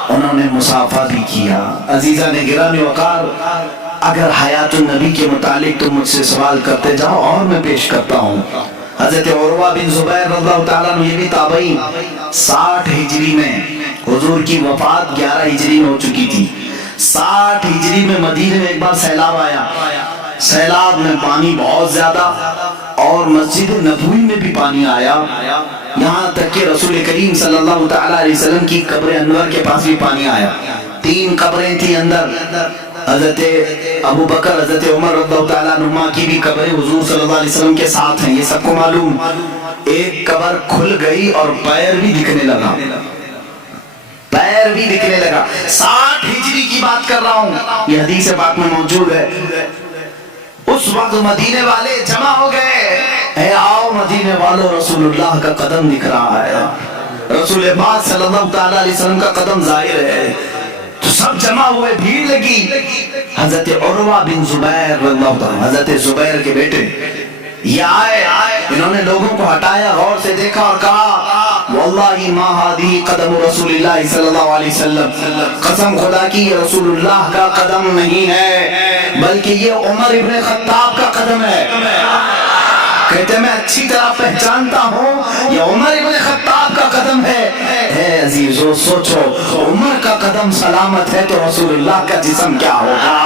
انہوں نے مصافحہ بھی کیا۔ عزیزان گرامی وقار، اگر حیات النبی کے متعلق تم مجھ سے سوال کرتے جاؤ اور میں پیش کرتا ہوں۔ حضرت عروہ بن زبیر رضی اللہ تعالیٰ عنہ، یہ بھی تابعی، 60 ہجری میں، حضور کی وفات 11 ہجری میں ہو چکی تھی۔ 60 ہجری میں مدینے میں ایک بار سیلاب آیا، سیلاب میں پانی بہت زیادہ، اور مسجد نبوی میں بھی پانی آیا، یہاں تک کہ رسول کریم صلی اللہ تعالیٰ علیہ وسلم کی قبر انور کے پاس بھی پانی آیا۔ 3 قبریں تھیں اندر، حضرت ابو بکر، حضرت عمر رضی اللہ تعالیٰ عنہما کی بھی قبریں حضور صلی اللہ علیہ وسلم کے ساتھ ہیں، یہ سب کو معلوم۔ ایک قبر کھل گئی اور پیر بھی دکھنے لگا، پیر بھی دکھنے لگا۔ 60 ہجری کی بات کر رہا ہوں، یہ حدیث پاک میں موجود ہے۔ اس وقت مدینے والے جمع ہو گئے، اے آؤ مدینے والوں، رسول اللہ کا قدم دکھ رہا ہے، رسول پاک صلی اللہ تعالیٰ علیہ وسلم کا قدم ظاہر ہے۔ تو سب جمع ہوئے، بھیڑ لگی۔ حضرت عروہ بن زبیر رضی اللہ عنہ، حضرت زبیر کے بیٹے، یہ آئے، انہوں نے لوگوں کو ہٹایا، غور سے دیکھا اور کہا واللہ ما ہذہ قدم رسول اللہ صلی اللہ علیہ وسلم، قسم خدا کی یہ رسول اللہ کا قدم نہیں ہے، بلکہ یہ عمر ابن خطاب کا قدم ہے۔ کہتے میں اچھی طرح پہچانتا ہوں یہ عمر ابن خطاب کا قدم ہے۔ اے عزیزو سوچو، عمر کا قدم سلامت ہے تو رسول اللہ کا جسم کیا ہوگا؟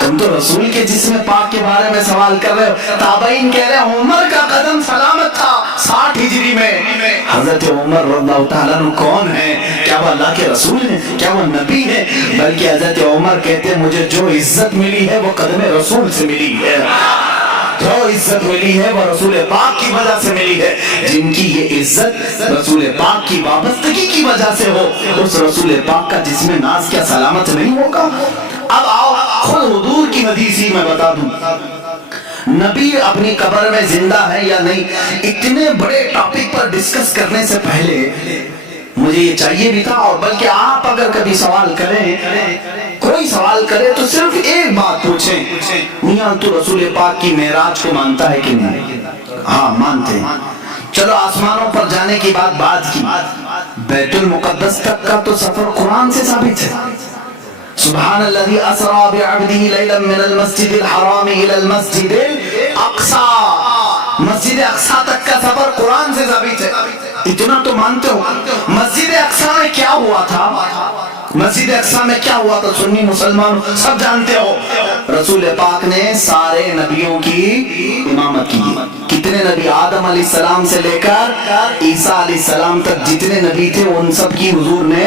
تم تو رسول کے جسم پاک کے بارے میں سوال کر رہے ہو۔ تابعین کہہ رہے ہیں عمر کا قدم سلامت تھا 60 ہجری میں۔ حضرت عمر رضی اللہ تعالیٰ عنہ کون ہے؟ کیا وہ اللہ کے رسول ہیں؟ کیا وہ نبی ہیں؟ بلکہ حضرت عمر کہتے ہیں مجھے جو عزت ملی ہے وہ قدم رسول سے ملی ہے، جو عزت ملی ہے وہ رسول پاک کی وجہ سے ملی ہے۔ جن کی یہ عزت رسول پاک کی وابستگی کی وجہ سے ہو، اس رسول پاک کا جسم ناز کیا سلامت نہیں ہوگا؟ اب آؤ خود حضور کی حدیث ہی میں بتا دوں، نبی اپنی قبر میں زندہ ہے یا نہیں؟ اتنے بڑے ٹاپک پر ڈسکس کرنے سے پہلے مجھے یہ چاہیے بھی تھا، اور بلکہ آپ اگر کبھی سوال کریں، کوئی سوال کرے تو صرف ایک بات پوچھیں، میاں تو رسول پاک کی معراج کو مانتا ہے کہ نہیں؟ ہاں مانتے ہیں۔ چلو آسمانوں پر جانے کی بات کی، بیت المقدس تک کا تو سفر قرآن سے ثابت ہے، سبحان الذي اسرا بعبده ليلا من المسجد الحرام الى المسجد الاقصى. مسجد اقصی تک کا سفر قرآن سے ثابت ہے. اتنا تو مانتے ہو. مسجد اقصی میں کیا ہوا تھا؟ مسجد اقصی میں کیا ہوا تھا؟ سنی مسلمان سب جانتے ہو. رسول پاک نے سارے نبیوں کی امامت کی. کتنے نبی؟ آدم علیہ السلام سے لے کر عیسیٰ علیہ السلام تک جتنے نبی تھے ان سب کی حضور نے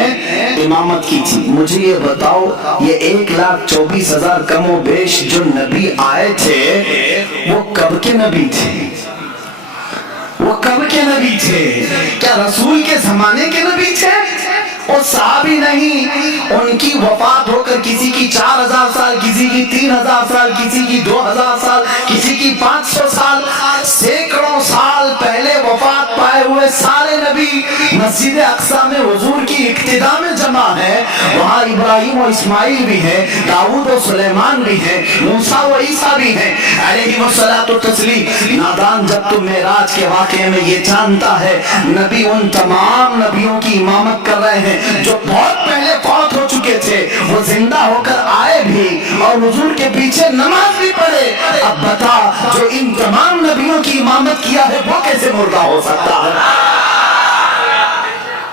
امامت کی تھی. مجھے یہ بتاؤ، یہ 1,24,000 کم و بیش جو نبی آئے تھے وہ کب کے نبی تھے؟ وہ کب کے نبی تھے؟ کیا رسول کے زمانے کے نبی تھے؟ وہ صحابی نہیں. ان کی وفات ہو کر کسی کی 4,000 سال، کسی کی 3,000 سال، کسی کی 2,000 سال، کسی کی 500 سال، سینکڑوں سال پہلے وفات پائے ہوئے سارے نبی مسجد اقصی میں حضور کی اقتداء میں جمع ہے. وہاں ابراہیم و اسماعیل بھی ہیں، داؤد و سلیمان بھی ہیں، موسیٰ و عیسیٰ بھی ہیں علیہم الصلاۃ والتسلیم. نادان جب تم معراج کے واقعے میں یہ جانتا ہے نبی ان تمام نبیوں کی امامت کر رہے ہیں جو بہت پہلے فوت ہو چکے تھے، وہ زندہ ہو کر آئے بھی اور حضور کے پیچھے نماز بھی پڑھے. اب بتا جو ان تمام نبیوں کی امامت کیا ہے وہ کیسے مردہ ہو سکتا ہے؟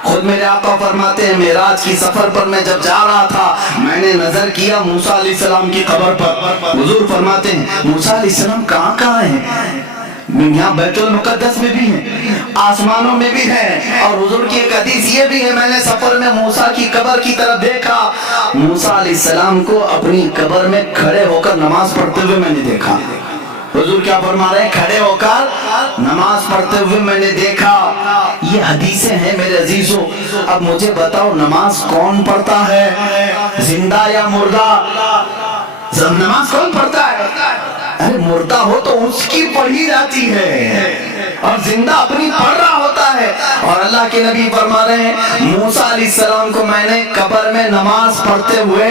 خود میرے آقا فرماتے ہیں معراج کی سفر پر میں جب جا رہا تھا میں نے نظر کیا موسیٰ علیہ السلام کی قبر پر. حضور فرماتے ہیں موسیٰ علیہ السلام کہاں ہیں؟ یہاں بیت المقدس میں بھی ہیں، آسمانوں میں بھی ہیں. اور حضور کی ایک حدیث یہ بھی ہے میں نے سفر میں موسیٰ کی قبر کی طرف دیکھا، موسیٰ علیہ السلام کو اپنی قبر میں کھڑے ہو کر نماز پڑھتے ہوئے میں نے دیکھا. حضور کیا فرما رہے ہیں؟ کھڑے ہو کر نماز پڑھتے ہوئے میں نے دیکھا. یہ حدیثیں ہیں میرے عزیزوں. اب مجھے بتاؤ نماز کون پڑھتا ہے؟ زندہ یا مردہ؟ نماز کون پڑھتا ہے؟ ارے مردہ ہو تو اس کی پڑھی جاتی ہے اور زندہ اپنی پڑھ رہا ہوتا ہے. اور اللہ کے نبی فرما رہے ہیں موسیٰ علیہ السلام کو میں نے قبر میں نماز پڑھتے ہوئے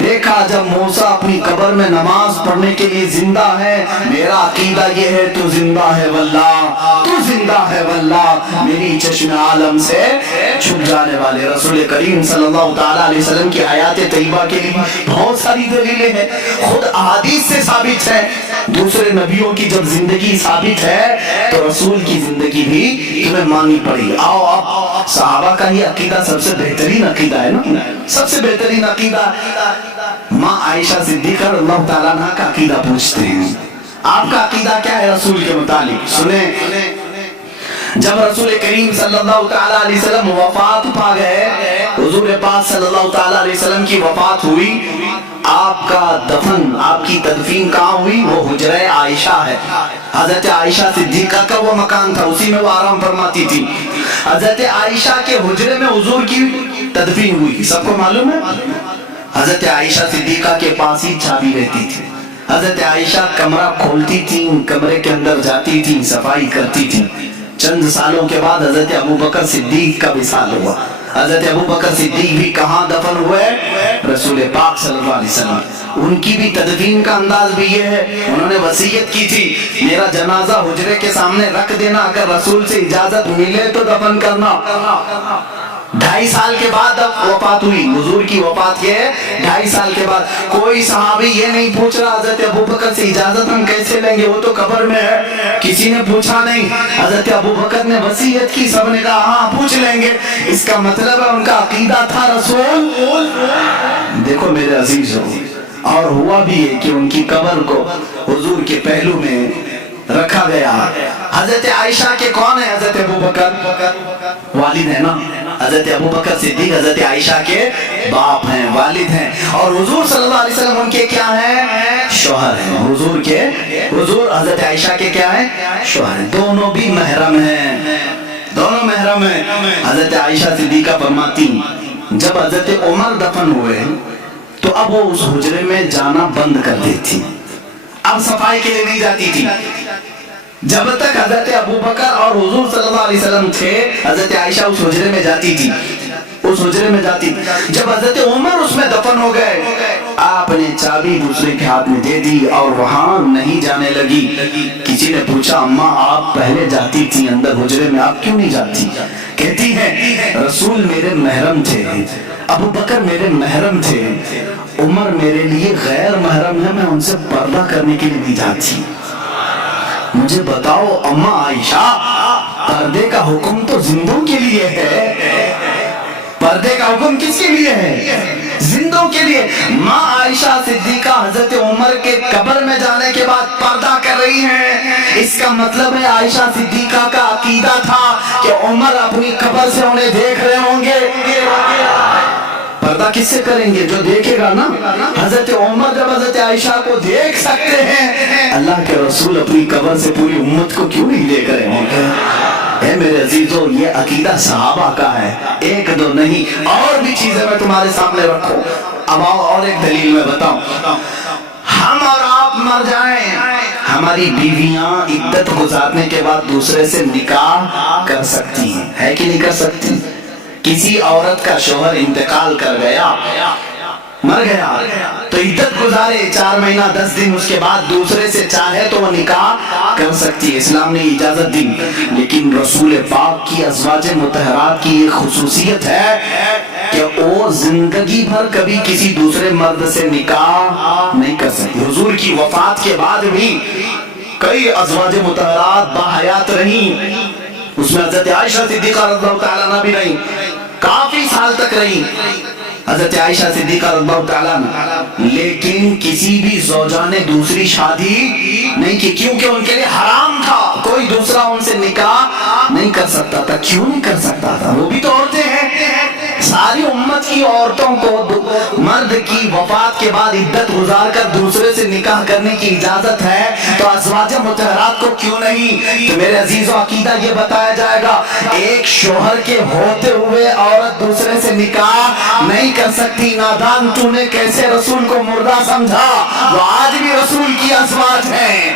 دیکھا. جب موسیٰ اپنی قبر میں نماز پڑھنے کے لیے زندہ ہے، میرا عقیدہ یہ ہے تو زندہ ہے واللہ، تو زندہ ہے واللہ. میری چشم عالم سے چھپ جانے والے رسول کریم صلی اللہ تعالیٰ علیہ وسلم کی حیات طیبہ کے لیے بہت ساری دلیلیں ہیں، خود احادیث سے ثابت ہے. دوسرے نبیوں کی جب زندگی ثابت ہے تو رسول کی زندگی بھی تمہیں ماننی پڑی. آؤ اب صحابہ کا یہ عقیدہ سب سے بہترین عقیدہ ہے نا، سب سے بہترین عقیدہ. ماں عائشہ صدیقہ رضی اللہ تعالیٰ عنہ کا عقیدہ پوچھتے ہیں آپ کا عقیدہ کیا ہے رسول کے متعلق؟ سنیں. جب رسول کریم صلی اللہ تعالیٰ علیہ وسلم وفات پا گئے، حضور پاک صلی اللہ تعالیٰ علیہ وسلم کی وفات ہوئی، آپ کا دفن، آپ کی تدفین کہاں ہوئی؟ وہ حجرہ عائشہ ہے. حضرت عائشہ صدیقہ کا وہ مکان تھا، اسی میں وہ آرام فرماتی تھی. حضرت عائشہ کے حجرے میں حضور کی تدفین ہوئی. سب کو معلوم ہے حضرت عائشہ صدیقہ کے پاس ہی چابی رہتی تھی. حضرت عائشہ کمرہ کھولتی تھی، کمرے کے اندر جاتی تھی، صفائی کرتی تھی. چند سالوں کے بعد حضرت ابوبکر صدیق کا وصال ہوا. حضرت ابوبکر صدیق بھی کہاں دفن ہوئے؟ رسول پاک صلی اللہ علیہ وسلم. ان کی بھی تدفین کا انداز بھی یہ ہے، انہوں نے وصیت کی تھی میرا جنازہ حجرے کے سامنے رکھ دینا، اگر رسول سے اجازت ملے تو دفن کرنا. 2.5 سال کے بعد وفات ہوئی حضور کی. وفات کے 2.5 سال کے بعد کوئی صحابی یہ نہیں پوچھ رہا حضرت ابوبکر سے اجازت ہم کیسے لیں گے، وہ تو قبر میں ہے. کسی نے پوچھا نہیں. حضرت ابوبکر نے وصیت کی، سب نے کہا ہاں پوچھ لیں گے. اس کا مطلب ہے ان کا عقیدہ تھا رسول. دیکھو میرے عزیزو، اور ہوا بھی ہے کہ ان کی قبر کو حضور کے پہلو میں رکھا گیا. حضرت عائشہ کے کون ہے؟ حضرت ابوبکر والد ہے نا. حضرت ابوبکر صدیق حضرت عائشہ کے باپ ہیں، والد ہیں. اور حضور صلی اللہ علیہ وسلم ان کے کیا ہیں؟ شوہر ہیں. حضور حضرت عائشہ کے کیا ہیں؟ شوہر ہیں. دونوں بھی محرم ہیں، دونوں محرم ہیں. حضرت عائشہ صدیقہ فرماتی جب حضرت عمر دفن ہوئے تو اب وہ اس حجرے میں جانا بند کر دیتی، اب صفائی کے لیے نہیں جاتی تھی. جب تک حضرت ابوبکر اور حضور صلی اللہ علیہ وسلم تھے حضرت عائشہ اس حجرے میں جاتی تھی، اس حجرے میں جاتی. جب حضرت عمر اس میں دفن ہو گئے آپ نے چابی دوسرے کے ہاتھ میں دے دی اور وہاں نہیں جانے لگی. کسی نے پوچھا اماں آپ پہلے جاتی تھی اندر حجرے میں، آپ کیوں نہیں جاتی؟ کہتی ہے رسول میرے محرم تھے، ابو بکر میرے محرم تھے، عمر میرے لیے غیر محرم ہے، میں ان سے پردہ کرنے کے لیے نہیں جاتی. مجھے بتاؤ اماں عائشہ، پردے کا حکم تو زندوں کے لیے ہے، پردے کا حکم کس کے لیے ہے؟ زندوں کے لیے. ماں عائشہ صدیقہ حضرت عمر کے قبر میں جانے کے بعد پردہ کر رہی ہیں. اس کا مطلب ہے عائشہ صدیقہ کا عقیدہ تھا کہ عمر اپنی قبر سے انہیں دیکھ رہے ہوں گے. پردہ کس سے کریں گے؟ جو دیکھے گا نا. حضرت عمر جب حضرت عائشہ کو دیکھ سکتے ہیں، اللہ کے رسول اپنی قبر سے پوری امت کو کیوں نہیں دیکھ رہے ہوں گے؟ اے میرے عزیزو، یہ عقیدہ صحابہ کا ہے، ایک دو نہیں. اور بھی چیزیں میں تمہارے سامنے رکھو. اب آؤ اور ایک دلیل میں بتاؤں. ہم اور آپ مر جائیں، ہماری بیویاں عدت گزارنے کے بعد دوسرے سے نکاح کر سکتی ہیں، ہے کہ نہیں کر سکتی؟ کسی عورت کا شوہر انتقال کر گیا، مر گیا، تو عدت گزارے 4 مہینہ 10 دن، اس کے بعد دوسرے سے چاہے تو وہ نکاح کر سکتی ہے، اسلام نے اجازت دی. لیکن رسول پاک کی ازواج مطہرات کی یہ خصوصیت ہے کہ وہ زندگی بھر کبھی کسی دوسرے مرد سے نکاح نہیں کر سکتی. حضور کی وفات کے بعد بھی کئی ازواج مطہرات باحیات رہیں، اس میں حضرت عائشہ صدیقہ رضی اللہ تعالیٰ عنہ بھی رہیں، کافی سال تک رہیں حضرت عائشہ صدیقہ رضی اللہ تعالیٰ عنہ. لیکن کسی بھی زوجہ نے دوسری شادی نہیں کی، کیونکہ ان کے لیے حرام تھا، کوئی دوسرا ان سے نکاح نہیں کر سکتا تھا. کیوں نہیں کر سکتا تھا؟ وہ بھی تو عورتیں ہیں. ساری امت کی عورتوں کو مرد کی وفات کے بعد عدت گزار کر دوسرے سے نکاح کرنے کی اجازت ہے، تو ازواج مطہرات کو کیوں نہیں؟ تو میرے عزیزو، عقیدہ یہ بتایا جائے گا، ایک شوہر کے ہوتے ہوئے عورت دوسرے سے نکاح نہیں کر سکتی. نادان تو نے کیسے رسول کو مردہ سمجھا؟ وہ آج بھی رسول کی ازواج ہیں،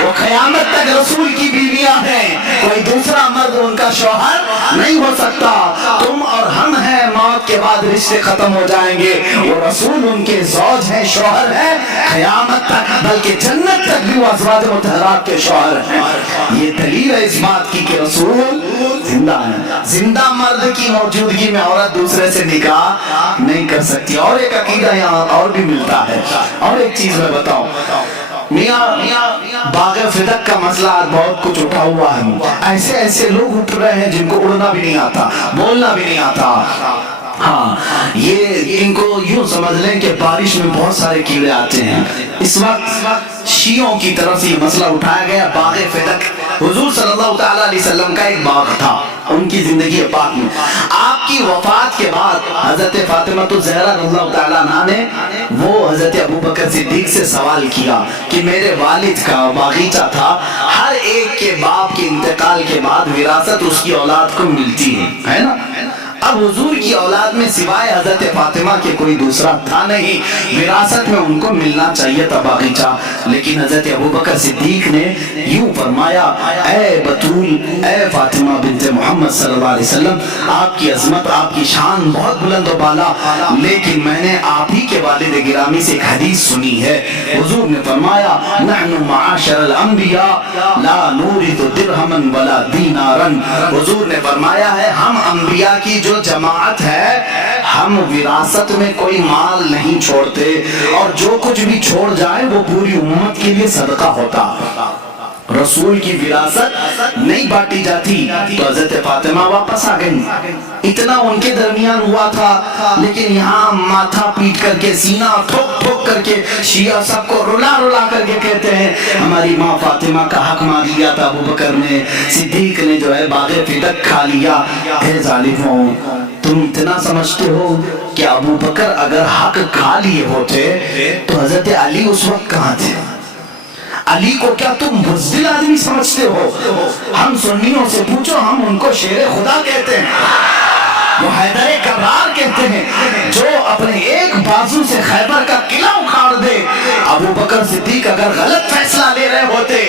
وہ قیامت تک رسول کی بیویاں ہیں، کوئی دوسرا مرد ان کا شوہر نہیں ہو سکتا. تم اور ہم ہیں، موت کے بعد رشتے ختم ہو جائیں گے، وہ رسول ان کے زوج ہیں، شوہر ہیں قیامت تک، بلکہ جنت تک بھی وہ ازواج مطہرات کے شوہر ہیں. یہ دلیل ہے اس بات کی کہ رسول زندہ ہے. زندہ مرد کی موجودگی میں عورت دوسرے سے نکاح نہیں کر سکتی. اور ایک عقیدہ یہاں اور بھی ملتا ہے. اور ایک چیز میں بتاؤں، میاں باغ فدق کا مسئلہ آج بہت کچھ اٹھا ہوا ہے. ایسے ایسے لوگ اٹھ رہے ہیں جن کو اڑنا بھی نہیں آتا، بولنا بھی نہیں آتا. ہاں، یہ ان کو یوں سمجھ لیں کہ بارش میں بہت سارے کیڑے آتے ہیں. اس وقت شیعوں کی طرف سے یہ مسئلہ اٹھایا گیا. باغ فدق حضور صلی اللہ تعالیٰ علیہ وسلم کا ایک باغ تھا ان کی زندگی پاک میں. آپ کی وفات کے بعد حضرت فاطمہ الزہرا رضی اللہ تعالیٰ عنہ نے وہ حضرت ابو بکر صدیق سے سوال کیا کہ میرے والد کا باغیچہ تھا، ہر ایک کے باپ کے انتقال کے بعد وراثت اس کی اولاد کو ملتی ہے نا. اب حضور کی اولاد میں سوائے حضرت فاطمہ کے کوئی دوسرا تھا نہیں، وراثت میں ان کو ملنا چاہیے تھا باغیچہ. لیکن حضرت ابو بکر صدیق نے یوں فرمایا، اے بطول، اے فاطمہ بنت محمد صلی اللہ علیہ وسلم، آپ کی عظمت، آپ کی شان بہت بلند و بالا، لیکن میں نے آپ ہی کے والد گرامی سے ایک حدیث سنی ہے. حضور نے فرمایا، نحن معاشر الانبیاء لا نورث درہما ولا دینارا. حضور نے فرمایا ہے، ہم انبیاء کی جو جماعت ہے، ہم وراثت میں کوئی مال نہیں چھوڑتے، اور جو کچھ بھی چھوڑ جائے وہ پوری امت کے لیے صدقہ ہوتا. رسول کی وراثت نہیں بانٹی جاتی. تو حضرت فاطمہ واپس آ گئی. اتنا ان کے درمیان ہوا تھا، لیکن یہاں ماتھا پیٹ کر کے، سینہ ٹھوک ٹھوک کر کے شیعہ سب کو رلا رلا کر کے کہتے ہیں ہماری ماں فاطمہ کا حق مار لیا تھا ابو بکر نے، صدیق نے جو ہے باغ فدق کھا لیا. اے ظالموں، تم اتنا سمجھتے ہو کہ ابو بکر اگر حق کھا لیے ہوتے تو حضرت علی اس وقت کہاں تھے؟ علی کو کیا تم بزدل آدمی سمجھتے ہو؟ ہم سنیوں سے پوچھو، ہم ان کو شیر خدا کہتے ہیں، وہ حیدر کرار کہتے ہیں، جو اپنے ایک بازو سے خیبر کا قلعہ اکھاڑ دے. ابو بکر صدیق اگر غلط فیصلہ لے رہے رہے ہوتے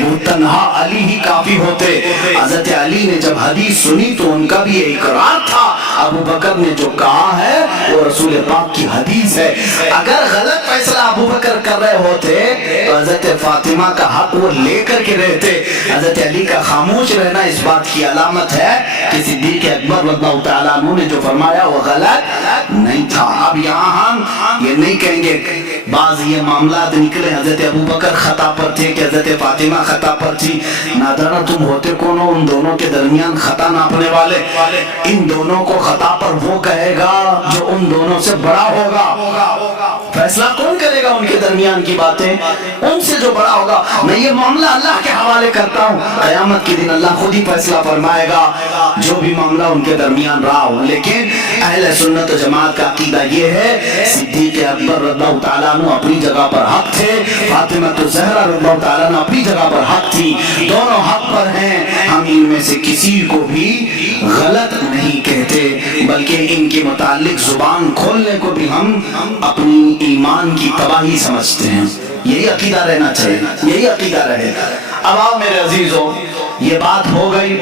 وہ تنہا علی ہی کافی ہوتے. حضرت علی نے جب حدیث سنی تو ان کا بھی یہ اقرار تھا ابو بکر نے جو کہا ہے وہ رسول پاک کی حدیث ہے. اگر غلط فیصلہ ابو بکر کر رہے ہوتے تو حضرت فاطمہ کا حق وہ لے کر کے رہتے. حضرت علی کا خاموش رہنا اس بات کی علامت ہے کہ صدیق اکبر رضی اللہ تعالیٰ عنہ نے جو فرمایا وہ غلط نہیں تھا. اب یہاں ہم یہ نہیں کہیں گے بعض یہ معاملات نکلے حضرت ابو بکر خطا پر تھے کہ حضرت فاطمہ خطا پر تھی. نادانا تم ہوتے کون ہو ان دونوں کے درمیان خطا ناپنے والے؟ ان دونوں کو خطا پر وہ کہے گا جو ان دونوں سے بڑا ہوگا. فیصلہ کون کرے گا ان کے درمیان کی باتیں؟ ان سے جو بڑا ہوگا. میں یہ معاملہ اللہ کے حوالے کرتا ہوں, قیامت کے دن اللہ خود ہی فیصلہ فرمائے گا جو بھی معاملہ ان کے درمیان رہا ہو. لیکن اہل سنت و جماعت کا عقیدہ یہ ہے صدیق اکبر رضی اللہ تعالیٰ عنہ اپنی جگہ پر حق تھے, فاطمہ الزہرا رضی اللہ تعالیٰ عنہ اپنی جگہ پر حق تھی, دونوں حق پر ہیں. ہم ان میں سے کسی کو بھی غلط نہیں کہتے بلکہ ان کے متعلق زبان کھولنے کو بھی ہم اپنی ایمان کی تباہی سمجھتے ہیں. یہی عقیدہ رہنا چاہیے, یہی عقیدہ رہے. اب آؤ میرے عزیزوں, یہ بات ہو گئی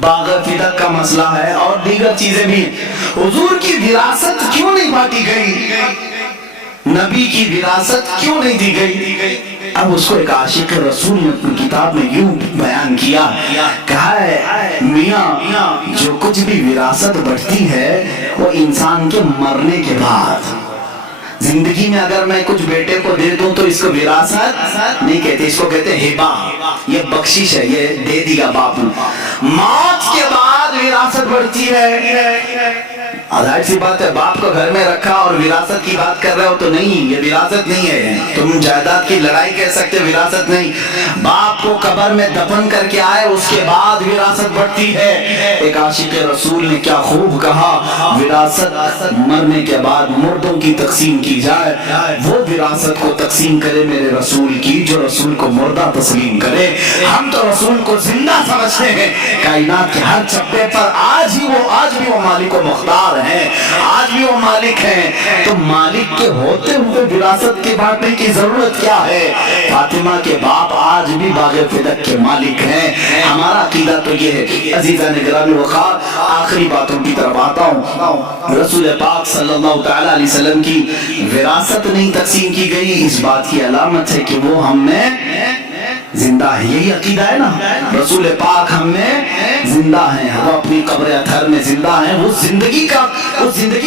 باغ فدق کا مسئلہ ہے اور دیگر چیزیں بھی. حضور کی وراثت کیوں نہیں بانٹی گئی, نبی کی وراثت کیوں نہیں دی گئی؟ اب اس کو ایک عاشق رسول نے اپنی کتاب میں یوں بیان کیا, کہا ہے میاں جو کچھ بھی وراثت بڑھتی ہے وہ انسان کے مرنے کے بعد. زندگی میں اگر میں کچھ بیٹے کو دے دوں تو اس کو وراثت نہیں کہتے, اس کو کہتے ہبہ, یہ بخشش ہے, یہ دے دیا باپ نے. موت کے بعد وراثت بڑھتی ہے. ظاہر سی بات ہے باپ کو گھر میں رکھا اور وراثت کی بات کر رہے ہو تو نہیں, یہ وراثت نہیں ہے. تم جائیداد کی لڑائی کہہ سکتے, وراثت نہیں. باپ کو قبر میں دفن کر کے آئے اس کے بعد وراثت بڑھتی ہے. ایک عاشق رسول نے کیا خوب کہا, وراثت مرنے کے بعد مردوں کی تقسیم کی جائے, وہ وراثت کو تقسیم کرے میرے رسول کی جو رسول کو مردہ تسلیم کرے. ہم تو رسول کو زندہ سمجھتے ہیں. کائنات کے ہر چپے پر آج بھی وہ مالک و مختار ہیں, آج بھی وہ مالک ہیں. تو مالک کے ہوتے ہوئے وراثت کے بانٹنے کی ضرورت کیا ہے؟ فاطمہ کے باپ آج بھی باغ فدق کے مالک ہیں. ہمارا عقیدہ تو یہ ہے. عزیزان گرامی وقار, آخری باتوں کی طرف آتا ہوں. رسول پاک صلی اللہ تعالیٰ علیہ وسلم کی وراثت نہیں تقسیم کی گئی, اس بات کی علامت ہے کہ وہ ہم میں زندہ ہے. یہی عقیدہ ہے نا, رسول پاک ہم میں زندہ ہیں, وہ اپنی قبر اطہر میں زندہ ہیں. وہ زندگی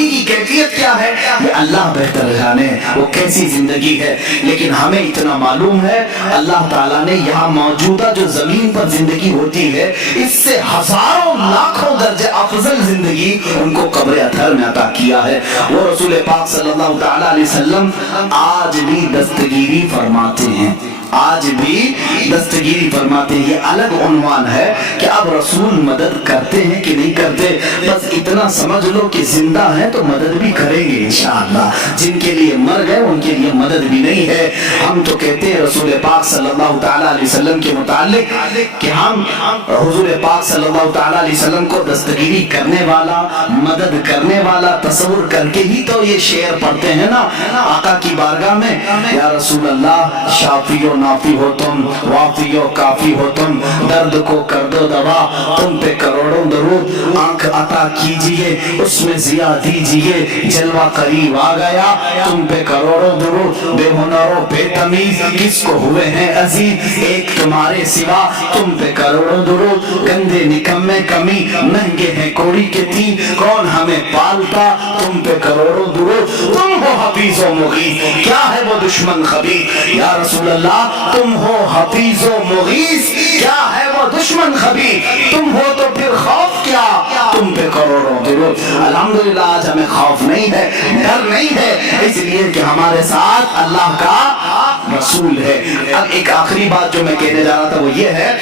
کی کیفیت کیا ہے یہ اللہ بہتر جانے, وہ کیسی زندگی ہے. لیکن ہمیں اتنا معلوم ہے اللہ تعالیٰ نے یہاں موجودہ جو زمین پر زندگی ہوتی ہے اس سے ہزاروں لاکھوں درجے افضل زندگی ان کو قبر اطہر میں عطا کیا ہے. وہ رسول پاک صلی اللہ تعالیٰ علیہ وسلم آج بھی دستگیری فرماتے ہیں, آج بھی دستگیری فرماتے ہیں. یہ الگ عنوان ہے کہ اب رسول مدد کرتے ہیں کہ نہیں کرتے, بس اتنا سمجھ لو کہ زندہ ہیں تو مدد بھی کریں گے انشاءاللہ. جن کے لیے مر گئے ان کے لیے مدد بھی نہیں ہے. ہم تو کہتے ہیں رسول پاک صلی اللہ تعالیٰ علیہ وسلم کے متعلق کہ ہم حضور پاک صلی اللہ تعالیٰ علیہ وسلم کو دستگیری کرنے والا, مدد کرنے والا تصور کر کے ہی تو یہ شعر پڑھتے ہیں نا آقا کی بارگاہ میں, یا رسول اللہ شافی و نافی ہو تم, وافی و کافی ہو تم, درد کو کر دو دوا, تم پہ کروڑوں درود, آنکھ عطا کیجئے اس میں ضیا دیجئے, جلوہ قریب آ گیا تم پہ کروڑوں درود, بے ہنروں بے تمیز کس کو ہوئے ہیں عزیز, ایک تمہارے سوا تم پہ کروڑوں درود, گندے نکمے کمی مہنگے ہیں کوڑی کے تین, کون ہمیں پالتا تم پہ کروڑوں درود, تم ہو حفیظ و مغیث کیا ہے وہ دشمن خبیث, یا رسول اللہ تم ہو حفیظ و مغیث کیا ہے وہ دشمن خبیث, تم ہو تو پھر خوف کیا تم پہ کروڑوں درود. الحمدللہ آج ہمیں خوف نہیں ہے, ڈر نہیں ہے, اس لیے کہ ہمارے ساتھ اللہ کا رسول ہے. اب ایک آخری بات جو میں کہنے جا رہا تھا وہ یہ ہے,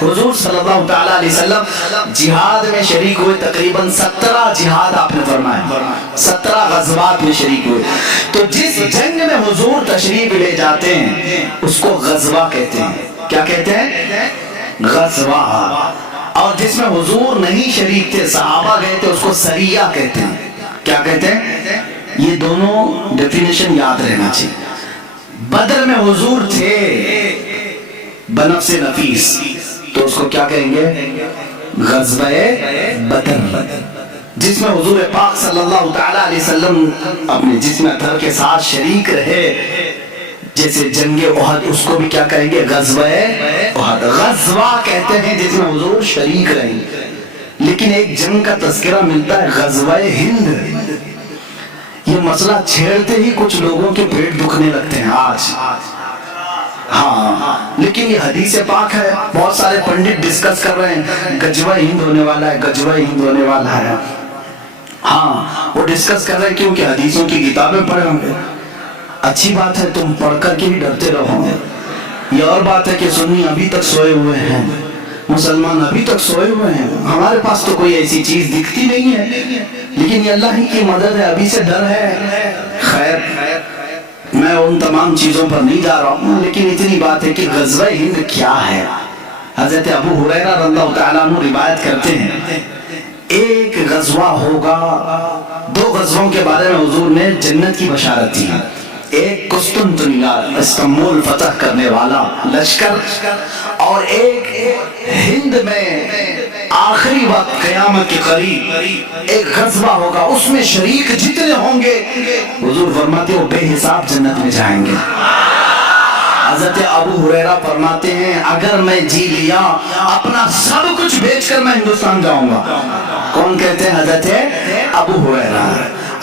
حضور صلی اللہ تعالیٰ علیہ وسلم جہاد میں شریک ہوئے, تقریباً 17 جہاد آپ نے فرمایا, 17 غزوات میں شریک ہوئے. تو جس جنگ میں حضور تشریف لے جاتے ہیں اس کو غزوہ کہتے ہیں. کیا کہتے ہیں؟ غزوہ. اور جس میں حضور نہیں شریک تھے, صحابہ گئے تھے, اس کو سریہ کہتے ہیں. کیا کہتے ہیں؟ یہ دونوں ڈیفینیشن یاد رہنا چاہیے. بدر میں حضور تھے بنفس نفیس، تو اس کو کیا کہیں گے؟ غزوہ بدر، جس میں حضور پاک صلی اللہ تعالی علیہ وسلم اپنے جسم اطہر کے ساتھ شریک رہے، جیسے جنگ احد، اس کو بھی کیا کہیں گے؟ غزوہ احد۔ غزوہ کہتے ہیں جس میں حضور شریک رہیں، لیکن ایک جنگ کا تذکرہ ملتا ہے غزوہ ہند۔ یہ مسئلہ چھیڑتے ہی کچھ لوگوں کے پیٹ دکھنے لگتے ہیں آج، ہاں، لیکن یہ حدیث پاک ہے، بہت سارے پنڈت ڈسکس کر رہے ہیں غزوہ ہند ہونے والا ہے، غزوہ ہند ہونے والا ہے، ہاں وہ ڈسکس کر رہے ہیں کیونکہ حدیثوں کی کتابیں پڑھے ہوں گے۔ اچھی بات ہے، تم پڑھ کر کے بھی ڈرتے رہو۔ یہ اور بات ہے کہ سنی ابھی تک سوئے ہوئے ہیں، مسلمان ابھی تک سوئے ہوئے ہیں، ہمارے پاس تو کوئی ایسی چیز دکھتی نہیں ہے، لیکن یہ اللہ ہی کی مدد ہے، ابھی سے ڈر ہے۔ خیر، میں ان تمام چیزوں پر نہیں جا رہا ہوں، لیکن اتنی بات ہے کہ غزوہ ہند کیا ہے۔ حضرت ابو ہریرہ رضی اللہ تعالیٰ عنہ روایت کرتے ہیں ایک غزوہ ہوگا، دو غزووں کے بارے میں حضور نے جنت کی بشارت دی، ایک قسطنطنیہ استنبول فتح کرنے والا لشکر، اور ایک ہند میں آخری وقت قیامت کے قریب ایک غزوہ ہوگا، اس میں شریک جتنے ہوں گے حضور فرماتے وہ بے حساب جنت میں جائیں گے۔ حضرت ابو ہریرہ فرماتے ہیں اگر میں جی لیا اپنا سب کچھ بیچ کر میں ہندوستان جاؤں گا۔ کون کہتے ہیں؟ حضرت ابو ہریرہ۔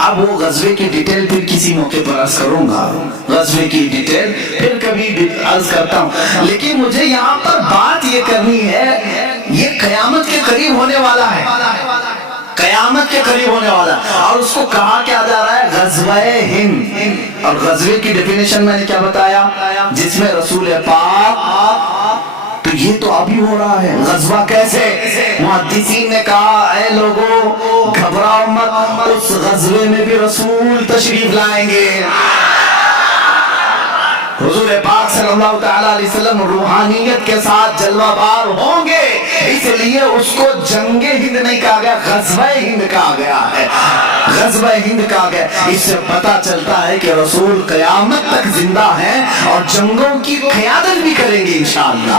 اب وہ غزوے کی ڈیٹیل پھر کسی موقع پر عرض کروں گا، غزوے کی ڈیٹیل پھر کبھی عرض کرتا ہوں، لیکن مجھے یہاں پر بات یہ کرنی ہے، یہ قیامت کے قریب ہونے والا ہے، قیامت کے قریب ہونے والا ہے، اور اس کو کہا کیا جا رہا ہے؟ غزوہ ہند۔ اور غزوے کی ڈیفینیشن میں نے کیا بتایا؟ جس میں رسول پاک، تو یہ تو ابھی ہو رہا ہے۔ غزوہ کیسے؟ محدثین نے کہا اے لوگو گھبراؤ مت، اس غزوے میں بھی رسول تشریف لائیں گے۔ حضور پاک صلی اللہ تعالیٰ علیہ وسلم روحانیت کے ساتھ جلوہ بار ہوں گے، اس لیے اس کو جنگ ہند نہیں کہا گیا، غزوہ ہند کہا گیا ہے، غزوہ ہند کہا گیا۔ اس سے پتہ چلتا ہے کہ رسول قیامت تک زندہ ہیں اور جنگوں کی قیادت بھی کریں گے انشاءاللہ۔